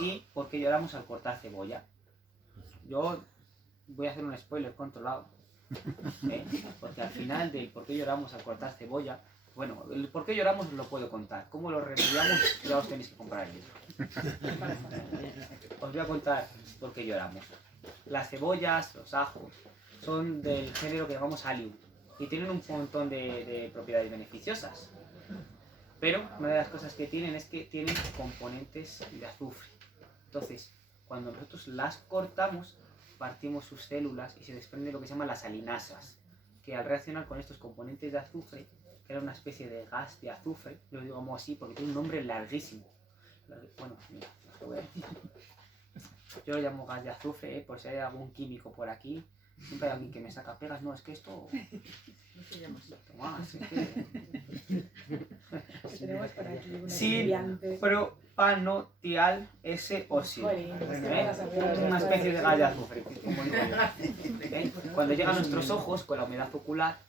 ¿Y por qué lloramos al cortar cebolla? Yo voy a hacer un spoiler controlado, porque al final del por qué lloramos al cortar cebolla, bueno, el por qué lloramos lo puedo contar. ¿Cómo lo remediamos? Ya os tenéis que comprar el libro. Os voy a contar por qué lloramos. Las cebollas, los ajos, son del género que llamamos Allium y tienen un montón de propiedades beneficiosas. Pero una de las cosas que tienen es que tienen componentes de azufre. Entonces, cuando nosotros las cortamos, partimos sus células y se desprende lo que se llama las salinasas, que al reaccionar con estos componentes de azufre, que era una especie de gas de azufre, lo digo así porque tiene un nombre larguísimo. Bueno, mira, os lo voy a decir. Yo lo llamo gas de azufre, por si hay algún químico por aquí. Siempre hay alguien que me saca pegas, no, es que esto... No se llama así. Tomás, es que... Que tenemos por aquí un Sin estudiante. propanotial S-óxido. Es una especie de gas de azufre. Cuando llega a nuestros ojos con la humedad ocular,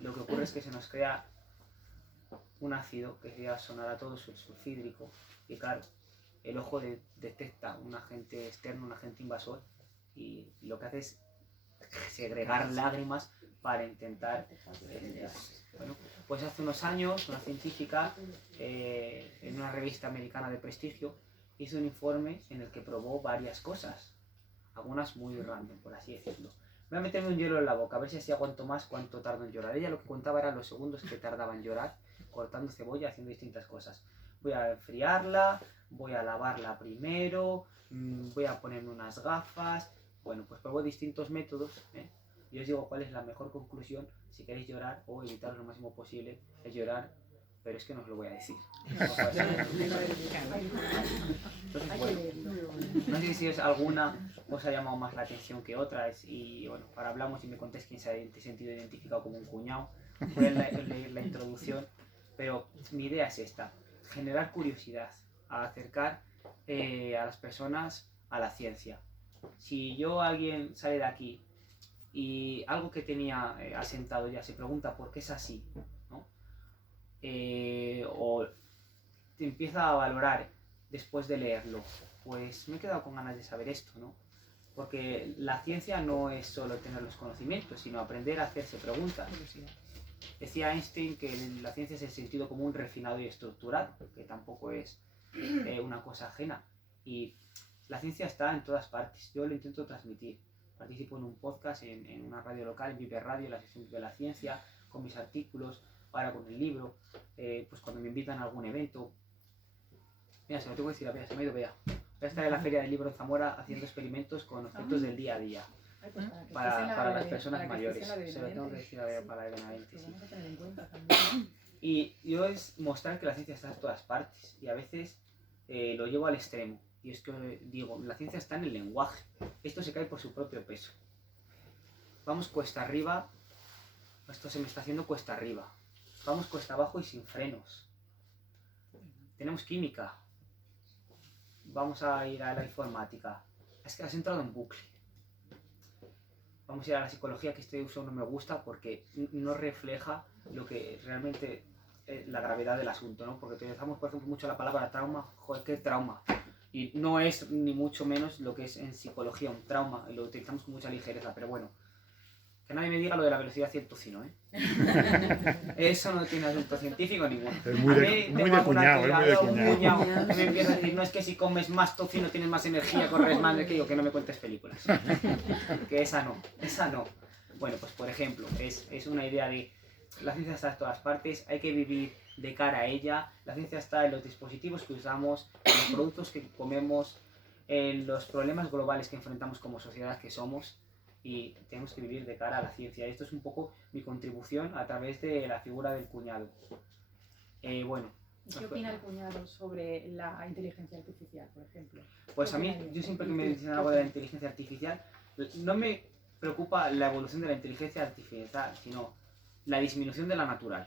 lo que ocurre es que se nos crea un ácido que sería sonaratodo sulfhídrico. Y claro, el ojo detecta un agente externo, un agente invasor, y lo que hace es segregar lágrimas para intentar... bueno, pues hace unos años una científica en una revista americana de prestigio hizo un informe en el que probó varias cosas, algunas muy random, por así decirlo. Voy a meterme un hielo en la boca, a ver si así aguanto más cuánto tardo en llorar. Ella lo que contaba eran los segundos que tardaba en llorar, cortando cebolla, haciendo distintas cosas. Voy a enfriarla, voy a lavarla primero, voy a ponerme unas gafas. Bueno, pues probó distintos métodos, y os digo cuál es la mejor conclusión si queréis llorar o evitar lo máximo posible es llorar, pero es que no os lo voy a decir. Entonces, bueno, no sé si es alguna os ha llamado más la atención que otras, y bueno, ahora hablamos y me contéis quién se ha sentido identificado como un cuñado. Voy a leer la introducción, pero mi idea es esta: generar curiosidad, acercar a las personas a la ciencia. Si alguien sale de aquí y algo que tenía asentado ya se pregunta por qué es así, ¿no? O te empieza a valorar después de leerlo, pues me he quedado con ganas de saber esto, ¿no? Porque la ciencia no es solo tener los conocimientos, sino aprender a hacerse preguntas. Decía Einstein que la ciencia es el sentido común refinado y estructurado, que tampoco es una cosa ajena. Y la ciencia está en todas partes. Yo lo intento transmitir. Participo en un podcast, en una radio local, en Vive Radio, en la sección de la ciencia, con mis artículos, ahora con el libro, pues cuando me invitan a algún evento. Mira, se lo tengo que decir a Bea, se me ha ido Bea. Voy a estar en la Feria del Libro en Zamora haciendo experimentos con objetos del día a día. Ay, pues para que estés en Para la las de- personas para que estés mayores. en la de Se lo tengo que Benavente. decir a Bea para la de Benavente, Lo sí. vamos a tener en cuenta también. Y yo es mostrar que la ciencia está en todas partes y a veces lo llevo al extremo. Y es que digo, la ciencia está en el lenguaje. Esto se cae por su propio peso. Vamos cuesta arriba, esto se me está haciendo cuesta arriba. Vamos cuesta abajo y sin frenos. Tenemos química. Vamos a ir a la informática. Es que has entrado en bucle. Vamos a ir a la psicología, que este uso no me gusta porque no refleja lo que realmente es la gravedad del asunto, ¿no? Porque utilizamos, por ejemplo, mucho la palabra trauma. Joder, ¿qué trauma? Y no es ni mucho menos lo que es en psicología un trauma. Lo utilizamos con mucha ligereza, pero bueno. Que nadie me diga lo de la velocidad 100 tocino, ¿eh? Eso no tiene asunto científico ninguno. Es muy de- muy de cuñado, es muy de cuñado. Que me empieza a decir, no es que si comes más tocino tienes más energía, corres más, que digo, que no me cuentes películas. Que esa no, esa no. Bueno, pues por ejemplo, es una idea de la ciencia está en todas partes, hay que vivir de cara a ella, la ciencia está en los dispositivos que usamos, en los productos que comemos, en los problemas globales que enfrentamos como sociedad que somos, y tenemos que vivir de cara a la ciencia. Esto es un poco mi contribución a través de la figura del cuñado. Bueno, ¿Y qué opina el cuñado sobre la inteligencia artificial, por ejemplo? pues a mí, yo siempre que me dicen algo de la inteligencia artificial, no me preocupa la evolución de la inteligencia artificial, sino la disminución de la natural.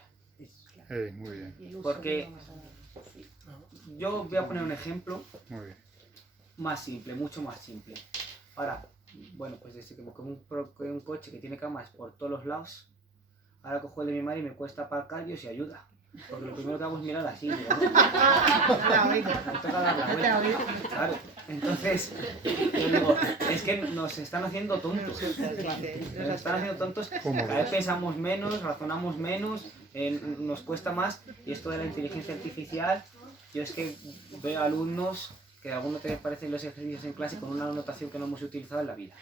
Muy bien, Y el uso Porque- que vamos a dar. Sí. Yo voy a poner un ejemplo muy bien. más simple, mucho más simple. Ahora, bueno, pues desde que me cojo un coche que tiene cámaras por todos los lados, ahora cojo el de mi madre y me cuesta aparcar y os ayuda. Porque lo primero que hago es mirar así, digo, ¿no? Me toca dar la vuelta. Claro. Entonces, yo digo, es que nos están haciendo tontos. Nos están haciendo tontos. ¿Cómo Cada vez ves? pensamos menos, razonamos menos, nos cuesta más. Y esto de la inteligencia artificial, yo es que veo alumnos que a algunos te parecen los ejercicios en clase con una anotación que no hemos utilizado en la vida.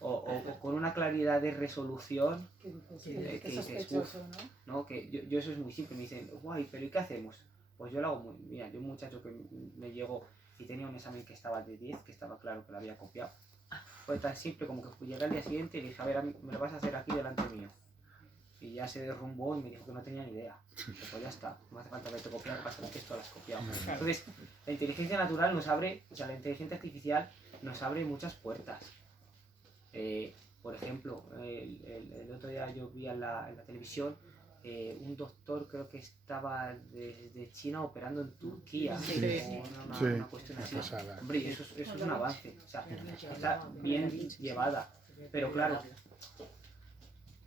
O con una claridad de resolución, Que dices, Que qué dices, sospechoso, ¿no? ¿no? Que yo eso es muy simple. Me dicen, guay, pero ¿y qué hacemos? Pues yo lo hago muy... Mira, yo un muchacho que me llegó y tenía un examen que estaba de 10, que estaba claro que lo había copiado. Fue tan simple como que llegué al día siguiente y le dije, a ver, me lo vas a hacer aquí delante mío. Y ya se derrumbó y me dijo que no tenía ni idea. Pues ya está, no hace falta verte copiar para saber que esto lo has copiado. Entonces, la inteligencia natural nos abre, o sea, la inteligencia artificial nos abre muchas puertas. Por ejemplo, el otro día yo vi en la televisión un doctor, creo que estaba desde China operando en Turquía. Sí. Una, Sí, una cuestión una así. pasada. Hombre, y eso es un avance. O sea, está bien llevada. Pero claro,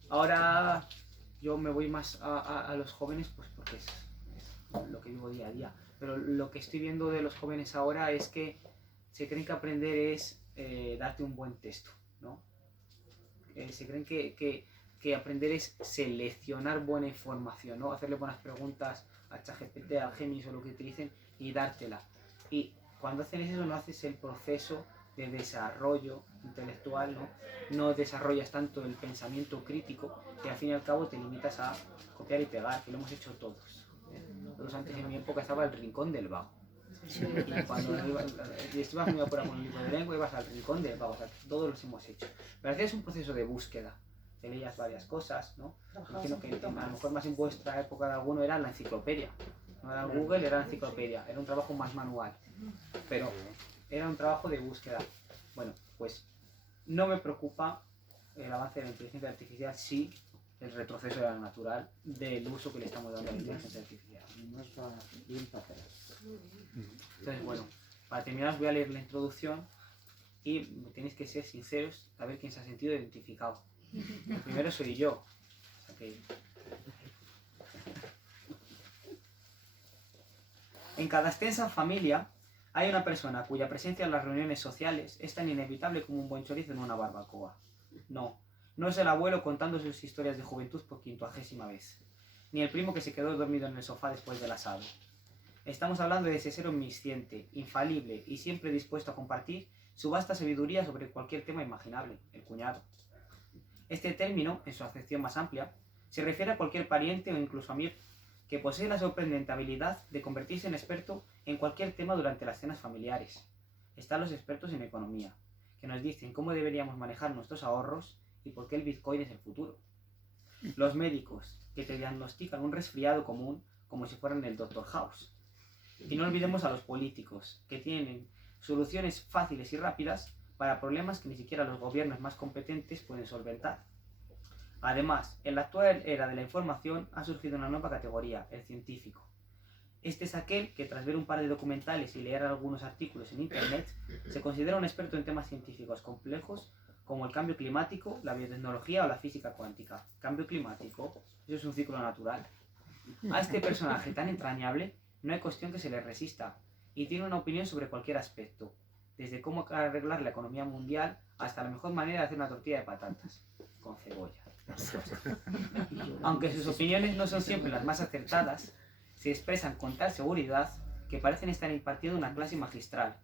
ahora yo me voy más a los jóvenes, pues porque es lo que vivo día a día. Pero lo que estoy viendo de los jóvenes ahora es que se creen que aprender es darte un buen texto, ¿no? Se creen que aprender es seleccionar buena información, ¿no? Hacerle buenas preguntas a ChatGPT, a Gemis o lo que utilicen y dártela. Y cuando hacen eso no haces el proceso de desarrollo intelectual, ¿no? No desarrollas tanto el pensamiento crítico que al fin y al cabo te limitas a copiar y pegar, que lo hemos hecho todos. Nosotros antes en mi época estaba el rincón del vago. Y cuando estabas muy apurado con un libro de lengua ibas al rincón del vago, o sea, todos los hemos hecho. Pero hacías un proceso de búsqueda, te leías varias cosas, ¿no? Imagino que a lo mejor más en vuestra época de alguno era la enciclopedia. No era Google, era la enciclopedia, era un trabajo más manual. Pero era un trabajo de búsqueda. Bueno, pues no me preocupa el avance de la inteligencia artificial, sí el retroceso de la natural del uso que le estamos dando a la inteligencia artificial. Entonces, bueno, para terminar os voy a leer la introducción y tenéis que ser sinceros a ver quién se ha sentido identificado. El primero soy yo. O sea que... En cada extensa familia hay una persona cuya presencia en las reuniones sociales es tan inevitable como un buen chorizo en una barbacoa. No, no es el abuelo contando sus historias de juventud por 50ª vez, ni el primo que se quedó dormido en el sofá después del asado. Estamos hablando de ese ser omnisciente, infalible y siempre dispuesto a compartir su vasta sabiduría sobre cualquier tema imaginable, el cuñado. Este término, en su acepción más amplia, se refiere a cualquier pariente o incluso amigo que posee la sorprendente habilidad de convertirse en experto en cualquier tema durante las cenas familiares. Están los expertos en economía, que nos dicen cómo deberíamos manejar nuestros ahorros y por qué el Bitcoin es el futuro. Los médicos, que te diagnostican un resfriado común como si fueran el Dr. House. Y no olvidemos a los políticos, que tienen soluciones fáciles y rápidas para problemas que ni siquiera los gobiernos más competentes pueden solventar. Además, en la actual era de la información ha surgido una nueva categoría, el científico. Este es aquel que tras ver un par de documentales y leer algunos artículos en internet, se considera un experto en temas científicos complejos como el cambio climático, la biotecnología o la física cuántica. Cambio climático, eso es un ciclo natural. A este personaje tan entrañable no hay cuestión que se le resista y tiene una opinión sobre cualquier aspecto, desde cómo arreglar la economía mundial hasta la mejor manera de hacer una tortilla de patatas, con cebolla. Aunque sus opiniones no son siempre las más acertadas, se expresan con tal seguridad que parecen estar impartiendo una clase magistral.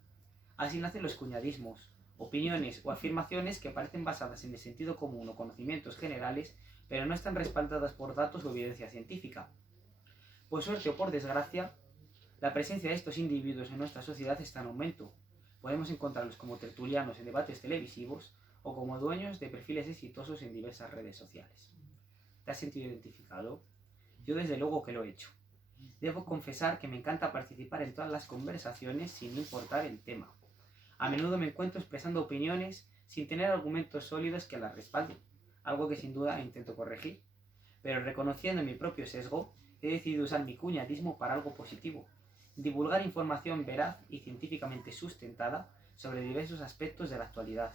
Así nacen los cuñadismos, opiniones o afirmaciones que parecen basadas en el sentido común o conocimientos generales, pero no están respaldadas por datos o evidencia científica. Por suerte o por desgracia, la presencia de estos individuos en nuestra sociedad está en aumento. Podemos encontrarlos como tertulianos en debates televisivos o como dueños de perfiles exitosos en diversas redes sociales. ¿Te has sentido identificado? Yo desde luego que lo he hecho. Debo confesar que me encanta participar en todas las conversaciones sin importar el tema. A menudo me encuentro expresando opiniones sin tener argumentos sólidos que las respalden, algo que sin duda intento corregir. Pero reconociendo mi propio sesgo, he decidido usar mi cuñadismo para algo positivo: divulgar información veraz y científicamente sustentada sobre diversos aspectos de la actualidad.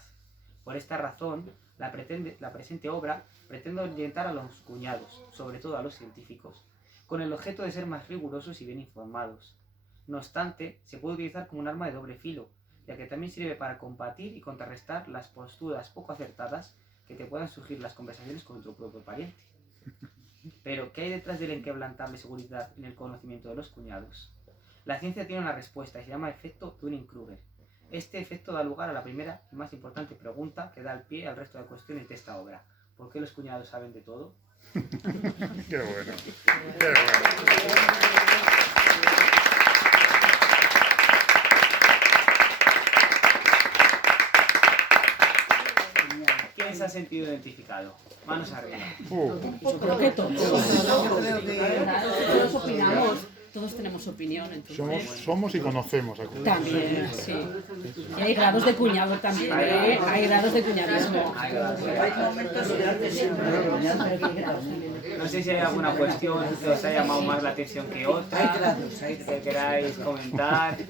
Por esta razón, la presente obra pretende orientar a los cuñados, sobre todo a los científicos, con el objeto de ser más rigurosos y bien informados. No obstante, se puede utilizar como un arma de doble filo, ya que también sirve para combatir y contrarrestar las posturas poco acertadas que te puedan surgir las conversaciones con tu propio pariente. Pero, ¿qué hay detrás de la inquebrantable seguridad en el conocimiento de los cuñados? La ciencia tiene una respuesta y se llama efecto Dunning-Kruger. Este efecto da lugar a la primera y más importante pregunta que da el pie al resto de cuestiones de esta obra. ¿Por qué los cuñados saben de todo? Qué bueno. Qué bueno. ¿Quién se ha sentido identificado? Manos arriba. Yo creo que todos. Todos opinamos. Todos tenemos opinión, entonces... Somos y conocemos. También, sí. Y hay grados de cuñado también, ¿eh? Hay grados de cuñadismo. Hay momentos de siempre. No sé si hay alguna cuestión que os ha llamado más la atención que otra, Hay grados, hay que queráis comentar. Si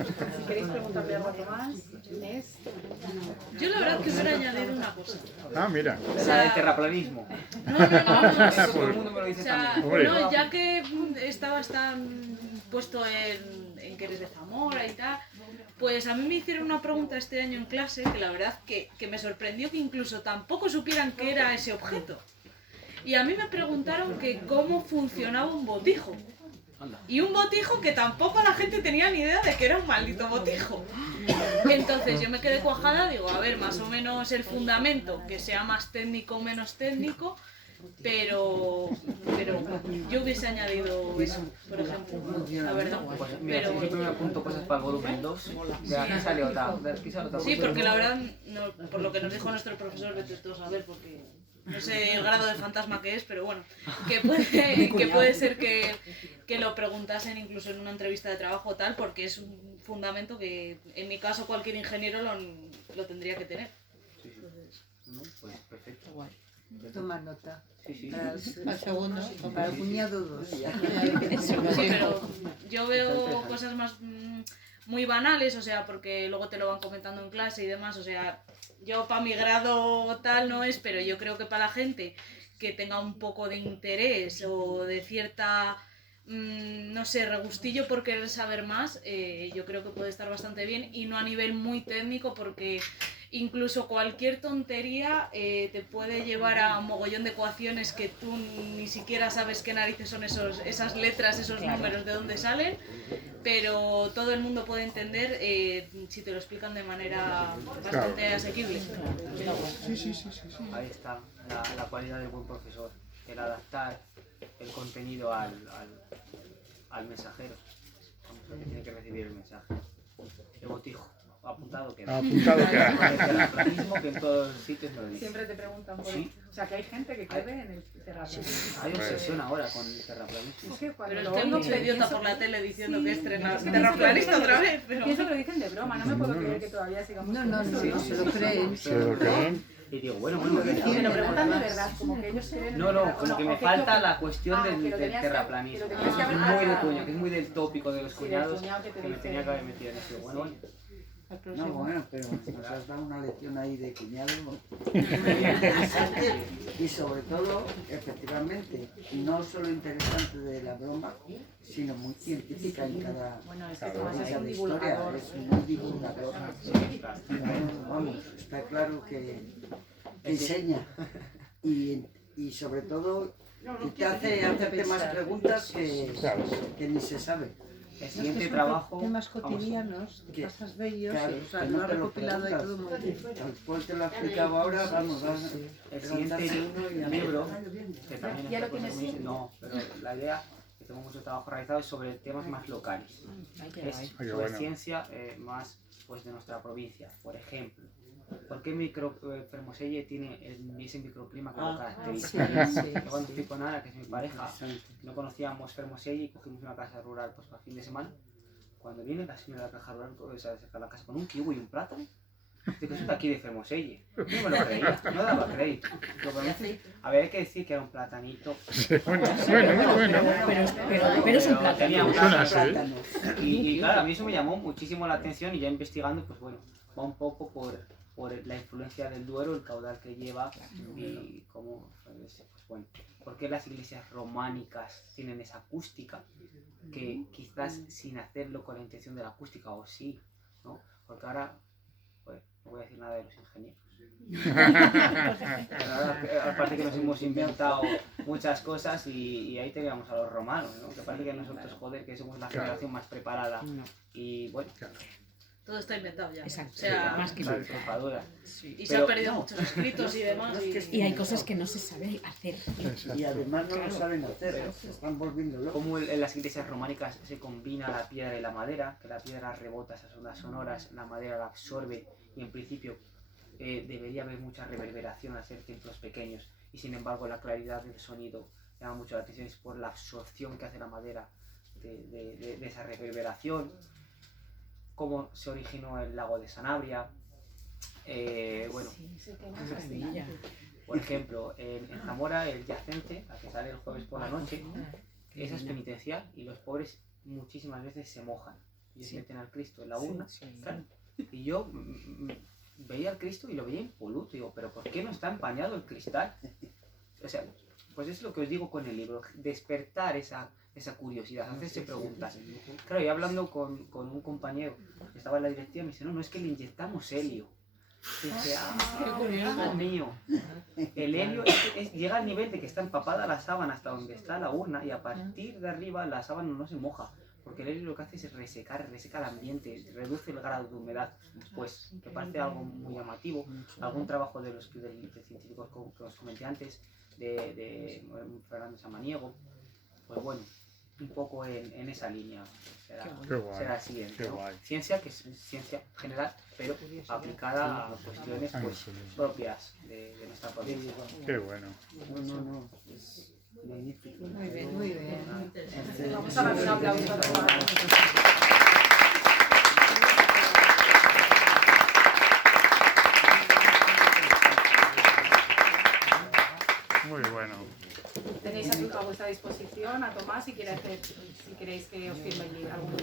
queréis preguntarle algo más, Inés. Yo la verdad que hubiera añadido una cosa. Ah, mira. La del terraplanismo. No. Eso todo el mundo me lo dice O sea, también. no, ya que estabas tan puesto en que eres de Zamora y tal, pues a mí me hicieron una pregunta este año en clase que la verdad que me sorprendió que incluso tampoco supieran qué era ese objeto. Y a mí me preguntaron que cómo funcionaba un botijo. Y un botijo que tampoco la gente tenía ni idea de que era un maldito botijo. Entonces yo me quedé cuajada, digo, a ver, más o menos el fundamento, que sea más técnico o menos técnico, pero yo hubiese añadido eso, por ejemplo, la verdad. Pues mira, Pero, si siempre me apunto cosas para el volumen 2, de aquí sale otra. sí, porque la verdad, no, por lo que nos dijo nuestro profesor, vete tú a saber, porque no sé el grado de fantasma que es, pero bueno, que puede ser que lo preguntasen incluso en una entrevista de trabajo o tal, porque es un fundamento que en mi caso cualquier ingeniero lo tendría que tener. Entonces, No, pues perfecto. Toma nota. Sí. Al segundo, para el cuñado 2. sí, pero yo veo cosas más muy banales, o sea, porque luego te lo van comentando en clase y demás, o sea, yo para mi grado tal no es, pero yo creo que para la gente que tenga un poco de interés o de cierta, no sé, regustillo por querer saber más, yo creo que puede estar bastante bien y no a nivel muy técnico, porque incluso cualquier tontería te puede llevar a un mogollón de ecuaciones que tú ni siquiera sabes qué narices son esas letras, esos números, de dónde salen, pero todo el mundo puede entender si te lo explican de manera bastante asequible. Ahí está la cualidad del buen profesor, el adaptar el contenido al mensajero, al que tiene que recibir el mensaje. El botijo, apuntado queda. Apuntado queda. El terraplanismo que en todos los sitios lo dice. Siempre te preguntan por Sí. eso. O sea, que hay gente que cree en el terraplanismo. Hay obsesión ahora con el terraplanismo. Es que cuando Pero es lo que hay oigo, mucho idiota pienso- por la tele diciendo Sí, que es pienso que terraplanista lo otra dicen- vez, pero... Pienso que lo dicen de broma, no me puedo creer que todavía sigamos No, con no, eso, no, Sí, no sí, se sí, lo sí, creen. sí, Se lo creen. Y digo, bueno, Y me lo preguntan de no, verdad, como que ellos creen en no, el como terraplanismo. que me ¿O qué falta opinas? la cuestión Que del lo tenías que- terraplanismo. que lo Que tenías que haber- es muy de Ah. cuño, que es muy del tópico de los Sí, del cuñados, cuñado que te que me dice- tenía que haber metido en eso. Bueno, bueno. No, bueno, pero nos has dado una lección ahí de cuñado interesante y sobre todo, efectivamente, no solo interesante de la broma, sino muy científica en cada, Bueno, es que Claro. Tomás es cada un historia, divulgador. es muy divulgador. Vamos, está claro que enseña y sobre todo que te hace hacerte más preguntas que ni se sabe. El siguiente trabajo. Temas vamos, cotidianos, Que- pasas de ellos, claro, o sea, que lo no has te lo recopilado y preguntas. todo muy bien. Tal cual te lo he explicado ahora, vamos, vas el siguiente libro, que también ¿Ya lo es una cosa tienes? muy- no, pero la idea, que tengo mucho trabajo realizado, es sobre temas más locales. Es Ay, qué sobre bueno. ciencia más pues, de nuestra provincia. Por ejemplo, ¿por qué Fermoselle tiene ese microclima que lo caracteriza? Yo cuando estoy con Ana, que es mi pareja, no conocíamos Fermoselle y cogimos una casa rural pues, para fin de semana. Cuando viene la señora de la caja rural, o sea, saca la casa con un kiwi y un plátano, dice que eso es de aquí de Fermoselle. Yo no me lo creía, no daba crédito. Lo que me hace- a ver, hay que decir que era un platanito. Pero es un plátano. Tenía un Suena plátano. así. Y claro, a mí eso me llamó muchísimo la atención y ya investigando, pues bueno, va un poco por la influencia del Duero, el caudal que lleva y cómo, pues bueno, por qué las iglesias románicas tienen esa acústica, que quizás sin hacerlo con la intención de la acústica, o sí, ¿no? Porque ahora, pues, no voy a decir nada de los ingenieros. Ahora aparte que nos hemos inventado muchas cosas y ahí teníamos a los romanos, ¿no? Que parece que nosotros, joder, que somos la generación más preparada. Y bueno, Todo está inventado ya. Exacto. O sea, Más que la nunca. descopadura. y se Pero- han perdido muchos escritos y demás. No, es que Y hay cosas que no se sabe hacer. Y además no lo saben hacer, se están volviendo locos. Como en las iglesias románicas se combina la piedra y la madera, que la piedra rebota esas ondas sonoras, la madera la absorbe y en principio debería haber mucha reverberación al ser templos pequeños y sin embargo la claridad del sonido llama mucho la atención, es por la absorción que hace la madera de esa reverberación. Cómo se originó el lago de Sanabria. Bueno, por ejemplo, en Zamora el yacente, la que sale el jueves por la noche, esa es penitencial y los pobres muchísimas veces se mojan y se meten al Cristo en la urna. Claro. Y yo veía al Cristo y lo veía impoluto, digo, pero ¿por qué no está empañado el cristal? O sea, pues es lo que os digo con el libro, despertar esa curiosidad, hacerse preguntas. Claro, y hablando con un compañero que estaba en la directiva, me dice, no, es que le inyectamos helio. Y dice, hijo mío, el helio llega al nivel de que está empapada la sábana hasta donde está la urna y a partir de arriba la sábana no se moja. Porque el helio lo que hace es reseca el ambiente, reduce el grado de humedad. Pues que parece algo muy llamativo. Algún trabajo de científicos que os comenté antes, de Fernando Samaniego, pues bueno, un poco en esa línea Qué guay. será el siguiente, Qué ¿no? guay. Ciencia, que es ciencia general, pero aplicada a cuestiones pues, propias de nuestra provincia. Qué bueno. No, es magnífico. Muy bien, muy bien. Vamos a dar un aplauso a todos. Muy bueno. Tenéis a vuestra disposición a Tomás si queréis que os firme algún